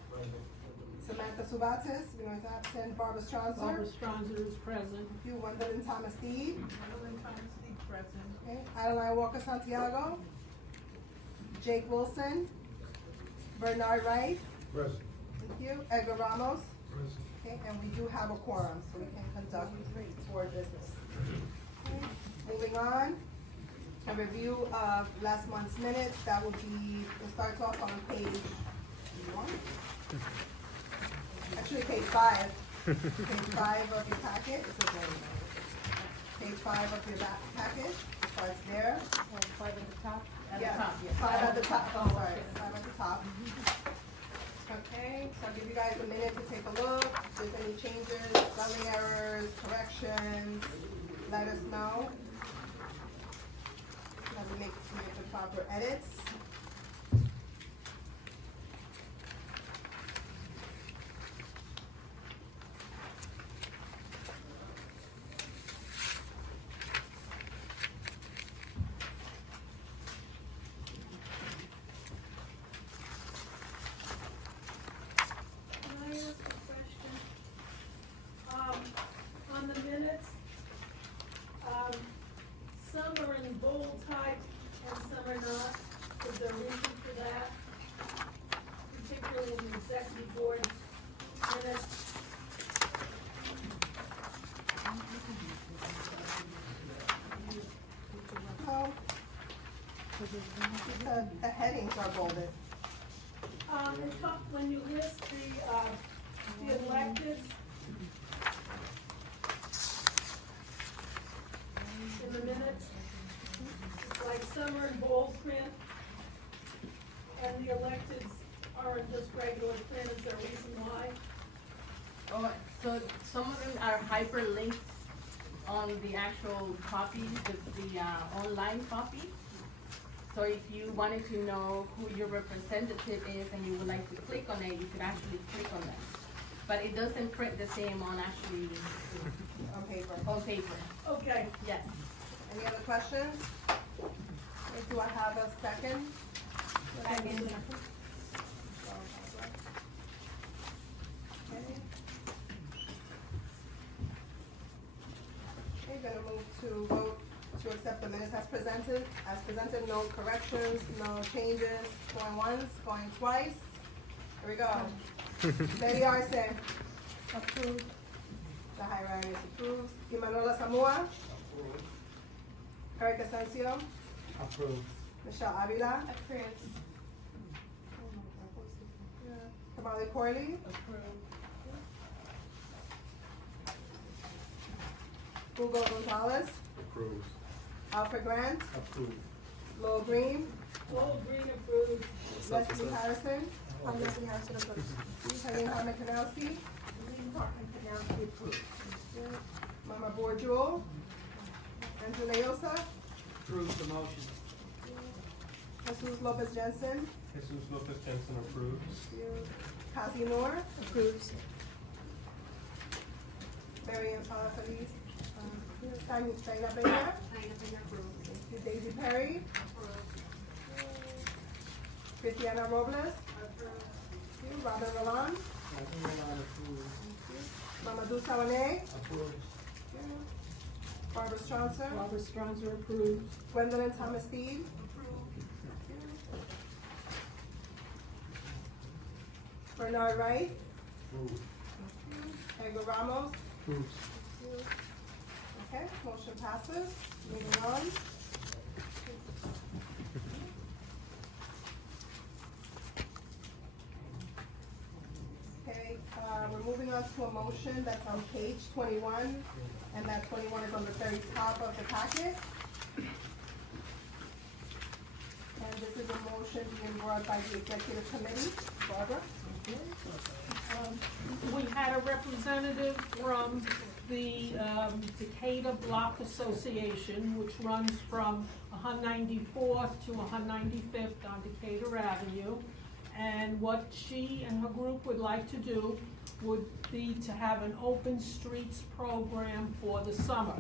Samantha Subatis, we know is absent, Barbara Stronzer. Barbara Stronzer is present. Thank you, Wendell Thomas Steed, Evelyn Thomas Lee present. okay, Adeline Walker Santiago, Jake Wilson, Bernard Wright, Present. thank you, Edgar Ramos. Okay, and we do have a quorum, so we can conduct board business. Okay, moving on, a review of last month's minutes, that will be, it starts off on page one. Actually, page 5, page 5 of your packet. Page 5 of your back packet, starts there. 5 at the top? Yeah, 5 at the top, oh, sorry, 5 at the top. Okay, so I'll give you guys a minute to take a look, if there's any changes, spelling errors, corrections, let us know. Let me make the proper edits. Can I ask a question? On the minutes, some are in bold type and some are not. Is there a reason for that? Particularly in the executive board minutes. Oh, the headings are bolded. It's tough when you list the electeds in the minutes. It's like some are in bold print and the electeds are in just regular print. Is there a reason why? Oh, so some of them are hyperlinked on the actual copy, the online copy. So if you wanted to know who your representative is and you would like to click on it, you could actually click on that. But it doesn't print the same on actually On paper. on paper. Okay. Yes. Any other questions? Okay, do I have a second? Second. Okay, gonna move to vote to accept the minutes as presented. As presented, no corrections, no changes, going once, going twice. Here we go. Betty Arce. Approved. Jahai Reyes approves. Emanuela Samoa. Eric Asensio. Approved. Michelle Avila. Approves. Kamali Corley. Hugo Gonzalez. Approves. Alfred Grant. Approved. Lowell Green. Lowell Green approved. Leslie Harrison. I'm Leslie Harrison approved. Helene Harmon Kanowski. Mama Bourgeois. Andrew Leosa. Approve the motion. Jesus Lopez Jensen. Jesus Lopez Jensen approves. Cassie Noor. Approves. Marian Feliz. Taina Peña. Daisy Perry. Christiana Robles. Robert Roland. Mamadou Saroneh. Barbara Stronzer. Barbara Stronzer approves. Gwendolyn Thomas Steed. Bernard Wright. Edgar Ramos. Okay, motion passes. Moving on. Okay, we're moving on to a motion that's on page 21, and that 21 is on the very top of the packet. And this is a motion being brought by the executive committee. Barbara? We had a representative from the Decatur Block Association, which runs from 194th to 195th on Decatur Avenue. And what she and her group would like to do would be to have an open streets program for the summer.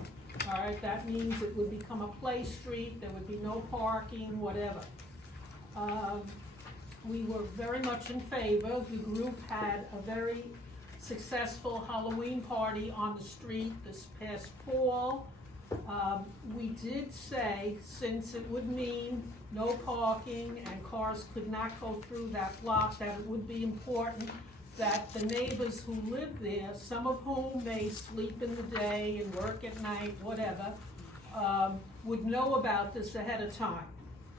All right, that means it would become a play street, there would be no parking, whatever. We were very much in favor. The group had a very successful Halloween party on the street this past fall. We did say, since it would mean no parking and cars could not go through that block, that it would be important that the neighbors who live there, some of whom may sleep in the day and work at night, whatever, would know about this ahead of time.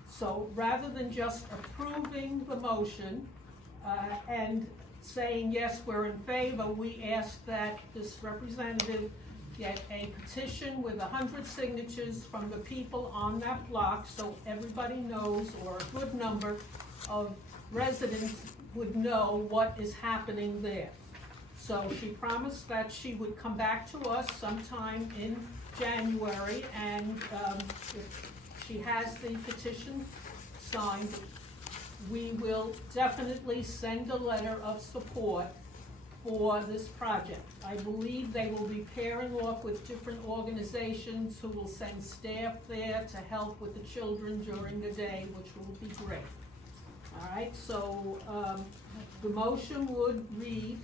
So rather than just approving the motion and saying, yes, we're in favor, we asked that this representative get a petition with 100 signatures from the people on that block so everybody knows, or a good number of residents would know what is happening there. So she promised that she would come back to us sometime in January, and if she has the petition signed, we will definitely send a letter of support for this project. I believe they will be pairing off with different organizations who will send staff there to help with the children during the day, which will be great. All right, so the motion would read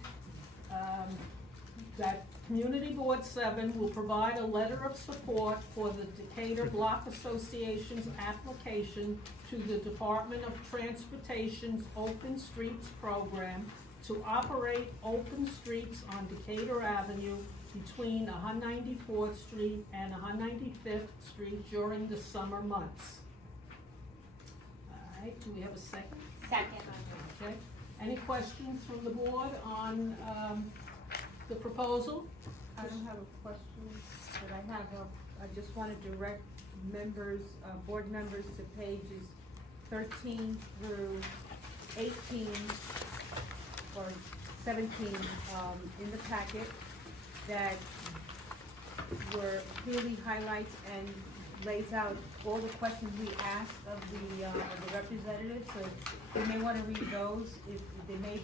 that Community Board 7 will provide a letter of support for the Decatur Block Association's application to the Department of Transportation's Open Streets Program to operate open streets on Decatur Avenue between 194th Street and 195th Street during the summer months. All right, do we have a second? Second. Okay, any questions from the board on the proposal? I don't have a question, but I just want to direct members, board members to pages 13 through 18 or 17 in the packet that were clearly highlights and lays out all the questions we asked of the representatives. So you may want to read those. If they may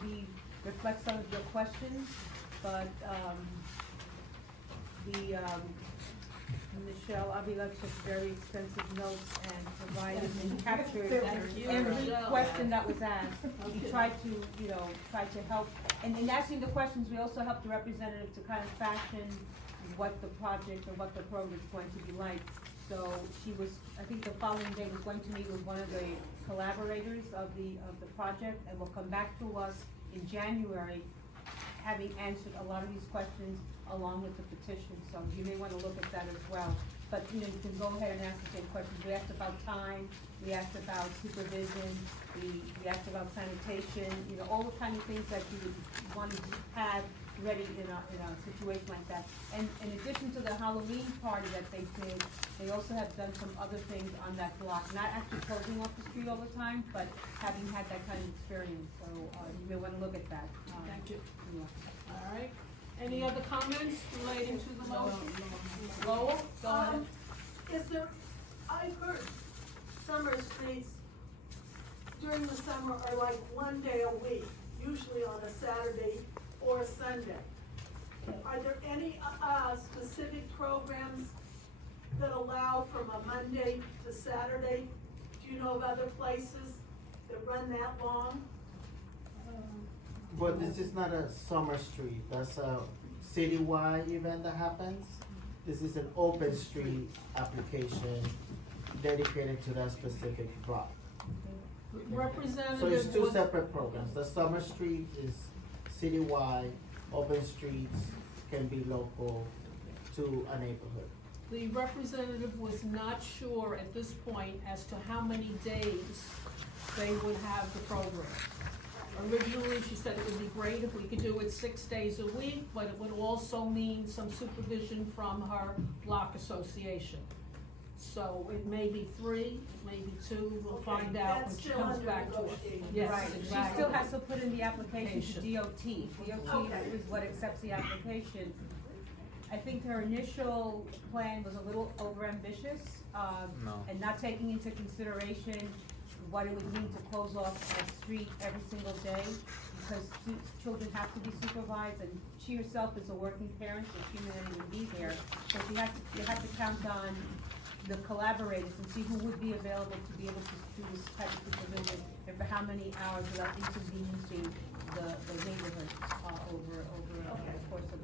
reflect some of your questions, but Michelle Avila took very extensive notes and provided and captured every question that was asked. We tried to help, and in asking the questions, we also helped the representative to kind of fashion what the project or what the program is going to be like. So she was, I think the following day was going to meet with one of the collaborators of the project, and will come back to us in January, having answered a lot of these questions along with the petition. So you may want to look at that as well. But you can go ahead and ask the same questions. We asked about time, we asked about supervision, we asked about sanitation, all the kind of things that you would want to have ready in a situation like that. And in addition to the Halloween party that they did, they also have done some other things on that block. Not actually closing off the street all the time, but having had that kind of experience. So you may want to look at that. Thank you. Yeah. All right. Any other comments relating to the motion? Lowell, go ahead. I've heard summer streets during the summer are like one day a week, usually on a Saturday or a Sunday. Are there any specific programs that allow from a Monday to Saturday? Do you know of other places that run that long? But this is not a summer street, that's a citywide event that happens. This is an open street application dedicated to that specific block. Representative. So it's two separate programs. The summer street is citywide, open streets can be local to a neighborhood. The representative was not sure at this point as to how many days they would have the program. Originally, she said it would be great if we could do it 6 days a week, but it would also mean some supervision from her block association. So it may be 3, it may be 2, we'll find out when she comes back to us. Yes, Right, she exactly. still has to put in the application to DOT. DOT Okay. is what accepts the application. I think her initial plan was a little overambitious, No. and not taking into consideration what it would mean to close off a street every single day, because children have to be supervised, and she herself is a working parent, so she may not even be there. So you have to count on the collaborators and see who would be available to be able to do this type of supervision, and for how many hours without inconveniencing the neighborhood, over the course of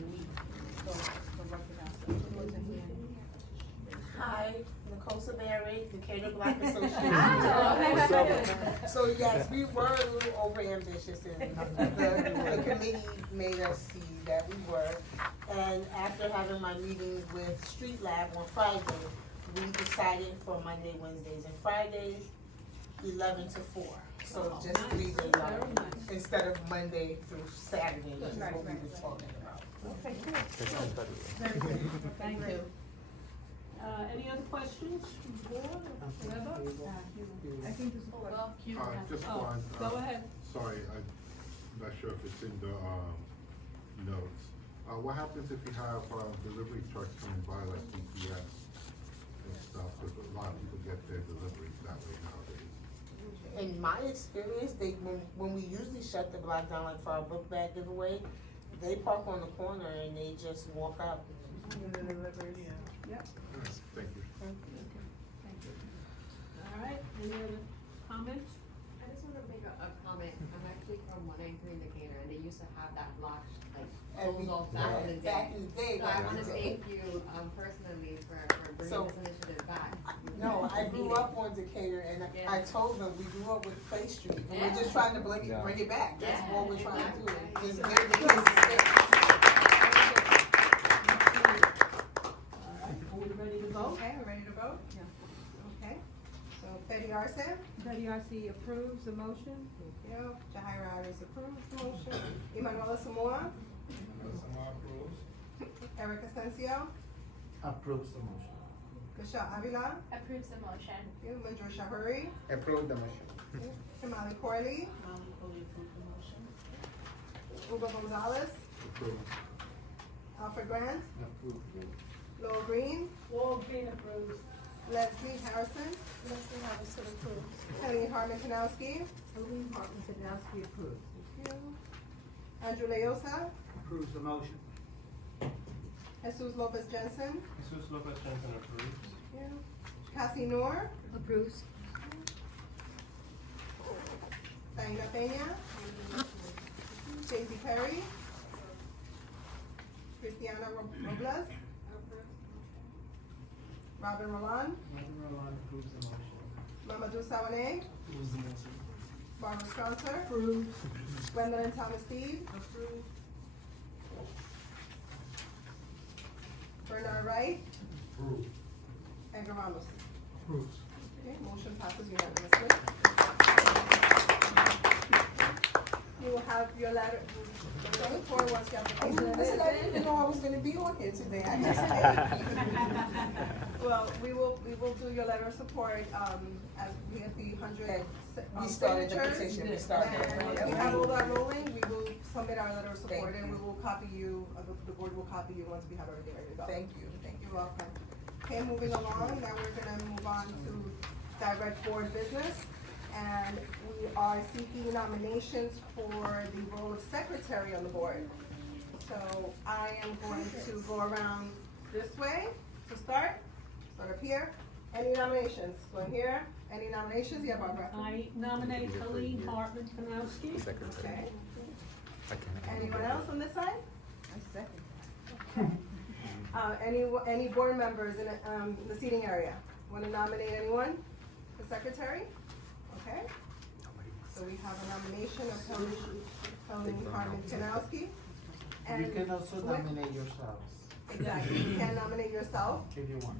the week. So, we'll work it out. So, it was in the end. Hi, Nicole Saberi, Decatur Black Association. Hi. So yes, we were a little overambitious, and the committee made us see that we were. And after having my meeting with Street Lab on Friday, we decided for Monday, Wednesdays, and Fridays, 11 to 4. So just 3 days long, instead of Monday through Saturday, which is what we were talking about. Okay, cool. Very good. Thank you. Any other questions from the board or whatever? I think this is what. Just Oh, one. go ahead. Sorry, I'm not sure if it's in the, notes. What happens if you have, delivery trucks coming by like UPS and stuff? Because a lot of people get their deliveries that way nowadays. In my experience, when we usually shut the block down, like for our book bag giveaway, they park on the corner and they just walk out. Yep. Thank you. All right, any other comments? I just want to make a comment. I'm actually from 193 in Decatur, and they used to have that block like closed off back in the day. Back in the day. So I want to thank you personally for bringing this initiative back. No, I grew up on Decatur, and I told them we grew up with Clay Street, and we're just trying to bring it back. That's all we're trying to do. Just get the kids to stay. Are we ready to vote? Okay, we're ready to vote? Yeah. Okay, so Betty Arce, Betty Arce approves the motion. thank you. Jahira Arias approves the motion. Emanuela Samoa, Eric Asensio, Approves the motion. Michelle Avila, Approves the motion. thank you. Manjur Shahuri, Approve the motion. Shamali Corley, Hugo Gonzalez, Approved. Alfred Grant, Approve. Lowell Green, Lowell Green approves. Leslie Harrison, Leslie Harrison approves. Helene Harmon Kanowski, Helene Hartman Sadowski approves. thank you. Andrew Leosa, Approves the motion. Jesus Lopez Jensen, Jesus Lopez Jensen approves. thank you. Cassie Noor, Approves. Diana Peña, Daisy Perry, Cristiana Robles, Robin Roland, Approves the motion. Mamadou Sawane, Approves the motion. Barbara Strasser, Approves. Gwendolyn Thomas Steed, Bernard Wright, Approved. Edgar Ramos. Approves. Okay, motion passes unanimously. You will have your letter, for once the application is Listen, I didn't even know I was gonna be on here today. I just Well, we will do your letter of support, as we get the 100 We started the signatures. petition, we started. And once we have all that rolling, we will submit our letter of support, Thank and we you. will copy you, the board will copy you once we have everything ready to go. Thank you. You're welcome. Okay, moving along, now we're gonna move on to direct board business. And we are seeking nominations for the role of secretary on the board. So I am going to go around this way to start up here. Any nominations? Going here, any nominations? Yeah, Barbara. I nominate Helene Hartman Kanowski. Okay. Okay. Anyone else on this side? I second. Any board members in the seating area? Want to nominate anyone for secretary? Okay. So we have a nomination of Helene Hartman Kanowski. You And can also what- nominate yourselves Exactly, you can nominate yourself. if you want.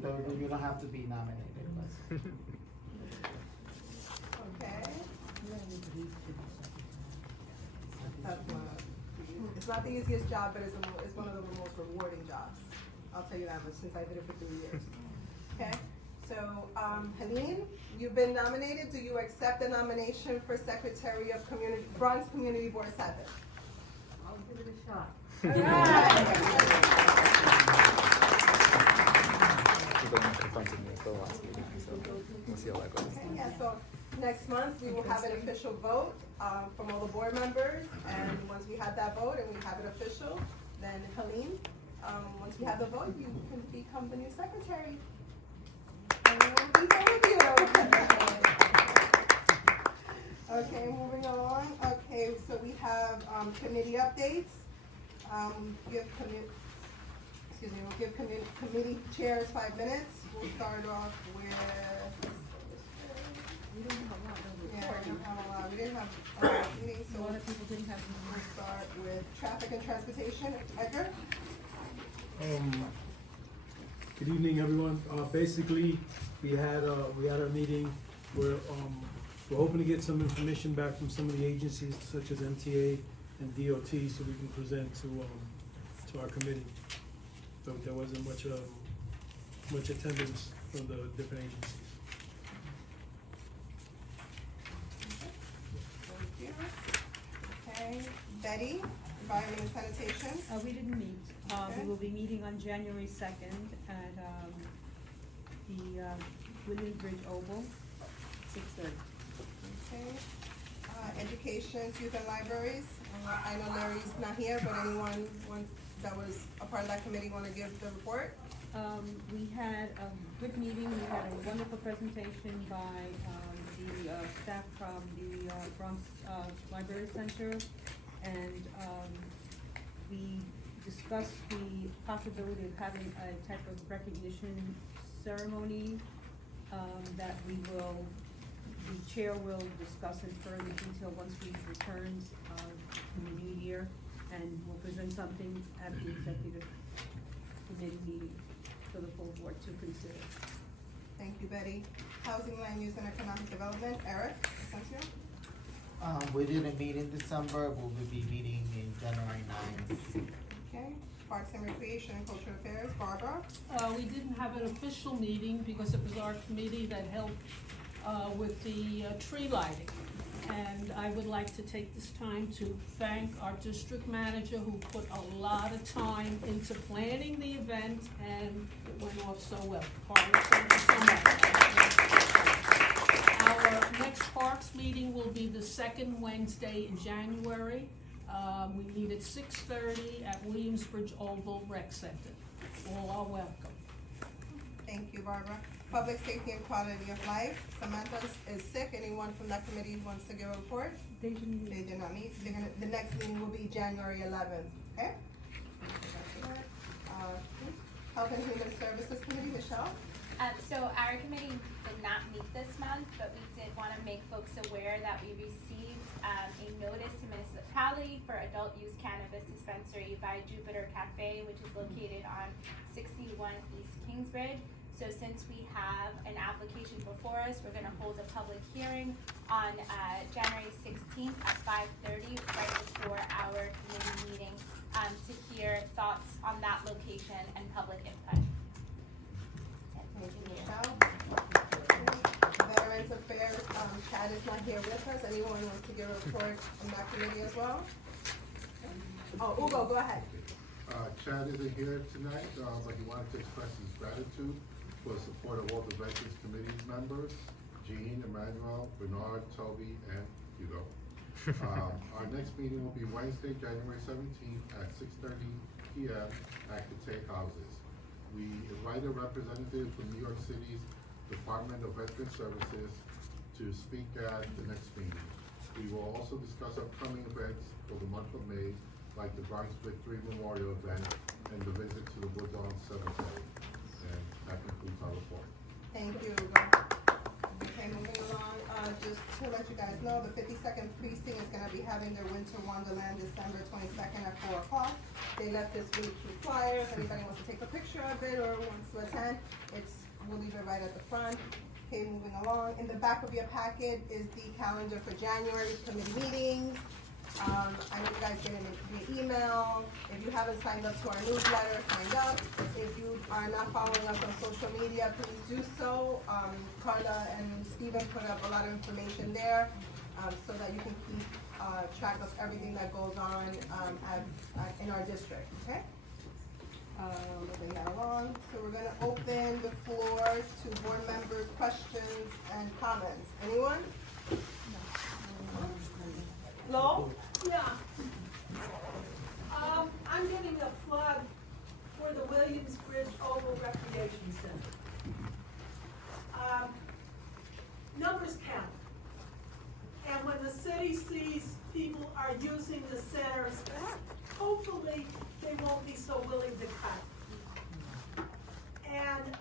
Though you don't have to be nominated, but. Okay. That's it's not the easiest job, but it's one of the most rewarding jobs. I'll tell you that much, since I did it for 3 years. Okay, so, Helene, you've been nominated. Do you accept the nomination for Secretary of Bronx Community Board 7? I'll give it a shot. We're going to confront me for the last meeting, so we'll see how that goes. Okay, yeah, so next month, we will have an official vote from all the board members, and once we have that vote and we have it official, then Helene, once we have the vote, you can become the new secretary. And we'll be there with you. Okay, moving along. Okay, so we have committee updates. We'll give committee chairs 5 minutes. We'll start off with. We didn't have a lot of Yeah, reports. we didn't have a lot. We didn't have a lot of meetings, so A lot of people didn't have. we'll start with traffic and transportation. Edgar? Good evening, everyone. Basically, we had a meeting where we're hoping to get some information back from some of the agencies such as MTA and DOT, so we can present to our committee. So there wasn't much attendance from the different agencies. Thank you. Okay, Betty, environment and sanitation. We didn't meet. Okay. We will be meeting on January 2nd at the Williamsbridge Oval, 6:30. Okay. Education, youth and libraries. I know Larry's not here, but anyone that was a part of that committee want to give the report? We had a good meeting. We had a wonderful presentation by the staff from the Bronx Library Center, and we discussed the possibility of having a type of recognition ceremony that the chair will discuss in further detail once we return in the new year, and we'll present something at the executive committee meeting for the full board to consider. Thank you, Betty. Housing, land use, and economic development. Eric, Asensio? We didn't meet in December. We'll be meeting in January 9th. Okay. Parks and recreation and cultural affairs. Barbara? We didn't have an official meeting because it was our committee that helped with the tree lighting. And I would like to take this time to thank our district manager who put a lot of time into planning the event, and it went off so well. Carla, thank you so much. Our next Parks meeting will be the second Wednesday in January. We meet at 6:30 at Williamsbridge Oval Rec Center. All are welcome. Thank you, Barbara. Public safety and quality of life. Samantha is sick. Anyone from that committee wants to give a report? They didn't meet. They did not meet. The next meeting will be January 11th, okay? Health and Human Services Committee, Michelle? So our committee did not meet this month, but we did want to make folks aware that we received a notice to municipality for adult use cannabis dispensary by Jupiter Cafe, which is located on 61 East Kingsbridge. So since we have an application before us, we're gonna hold a public hearing on January 16th at 5:30, right before our committee meeting, to hear thoughts on that location and public input. Thank you, Michelle. Veterans Affairs, Chad is not here with us. Anyone wants to give a report on that committee as well? Oh, Ugo, go ahead. Chad isn't here tonight, but he wanted to express his gratitude for the support of all the Veterans Committee members, Jean, Emmanuel, Bernard, Toby, and Hugo. Our next meeting will be Wednesday, January 17th at 6:30 p.m. at the Tay Houses. We invite a representative from New York City's Department of Veteran Services to speak at the next meeting. We will also discuss upcoming events for the month of May, like the Bronx Victory Memorial event and the visit to the Woodlawn Cemetery. And that concludes our report. Thank you, Ugo. Okay, moving along, just to let you guys know, the 52nd Precinct is gonna be having their Winter Wonderland December 22nd at 4 o'clock. They left this week through flyers. Anybody wants to take a picture of it or wants to attend, we'll leave it right at the front. Okay, moving along, in the back of your packet is the calendar for January's committee meetings. I know you guys get it via email. If you haven't signed up to our newsletter, sign up. If you are not following us on social media, please do so. Carla and Steven put up a lot of information there, so that you can keep track of everything that goes on in our district, okay? Moving that along, so we're gonna open the floor to board members' questions and comments. Anyone? Lo? Yeah. I'm getting a plug for the Williamsbridge Oval Recreation Center. Numbers count. And when the city sees people are using the centers, hopefully they won't be so willing to cut. And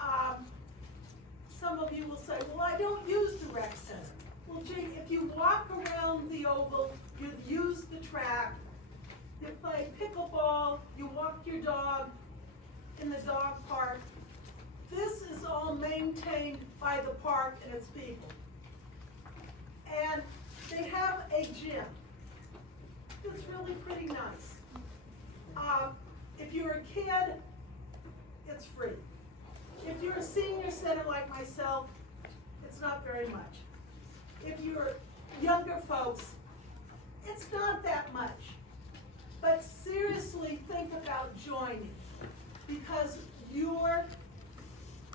some of you will say, well, I don't use the rec center. Well, gee, if you walk around the Oval, you use the track, you play pickleball, you walk your dog in the dog park. This is all maintained by the park and its people. And they have a gym. It's really pretty nice. If you're a kid, it's free. If you're a senior center like myself, it's not very much. If you're younger folks, it's not that much. But seriously think about joining, because your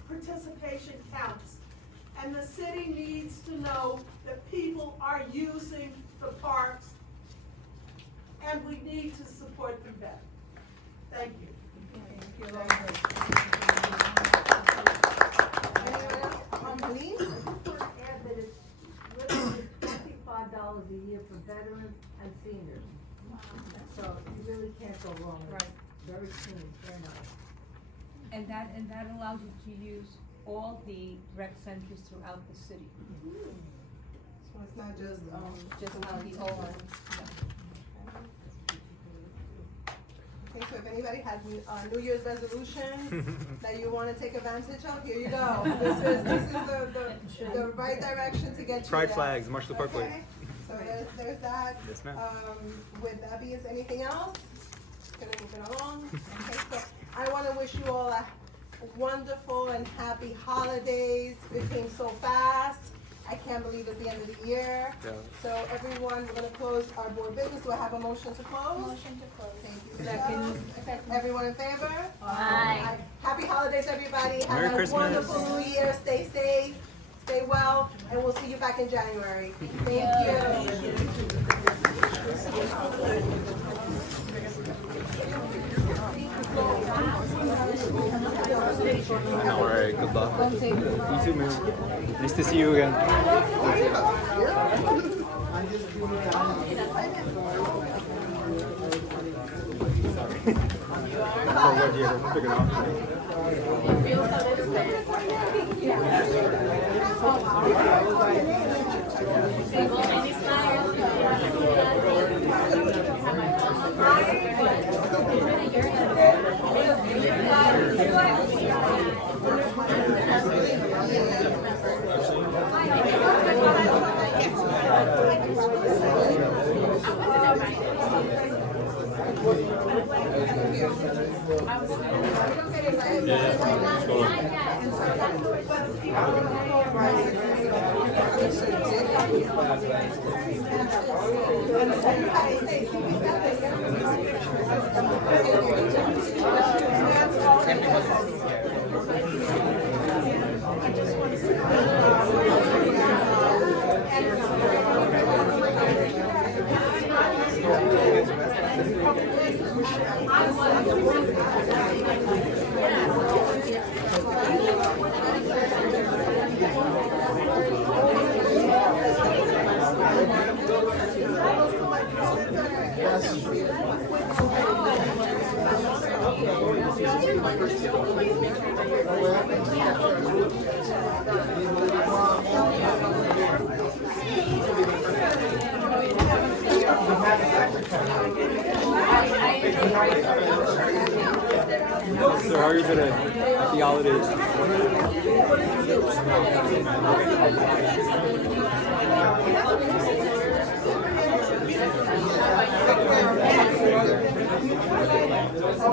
participation counts. And the city needs to know that people are using the parks, and we need to support them better. Thank you. Anyone else? Denise? I just want to add that it's literally $25 a year for veterans and seniors. So you really can't go wrong with it. Very clean, very nice. And that allows you to use all the rec centers throughout the city. So it's not just Just how not he the told old us. Okay, so if anybody has New Year's resolutions that you want to take advantage of, here you go. This is the right direction to get you Pride there. flags, march the parkway. Okay, so there's that. Yes, ma'am. With that being, is anything else? Gonna move it along. Okay, so I want to wish you all a wonderful and happy holidays. It came so fast. I can't believe it's the end of the year. Yeah. So everyone, we're gonna close our board business. Do I have a motion to close? Motion to close. Thank you. Second. Everyone in favor? Aye. Happy holidays, everybody. Merry Have a Christmas. wonderful New Year. Stay safe, stay well, and we'll see you back in January. Thank you. All right, good luck. You too, man. Nice to see you again. So how are you today? Happy holidays. I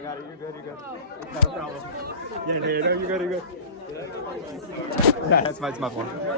got it. You're good. You're good. Not a problem. Yeah, you're good. You're good. Yeah, that's my fault.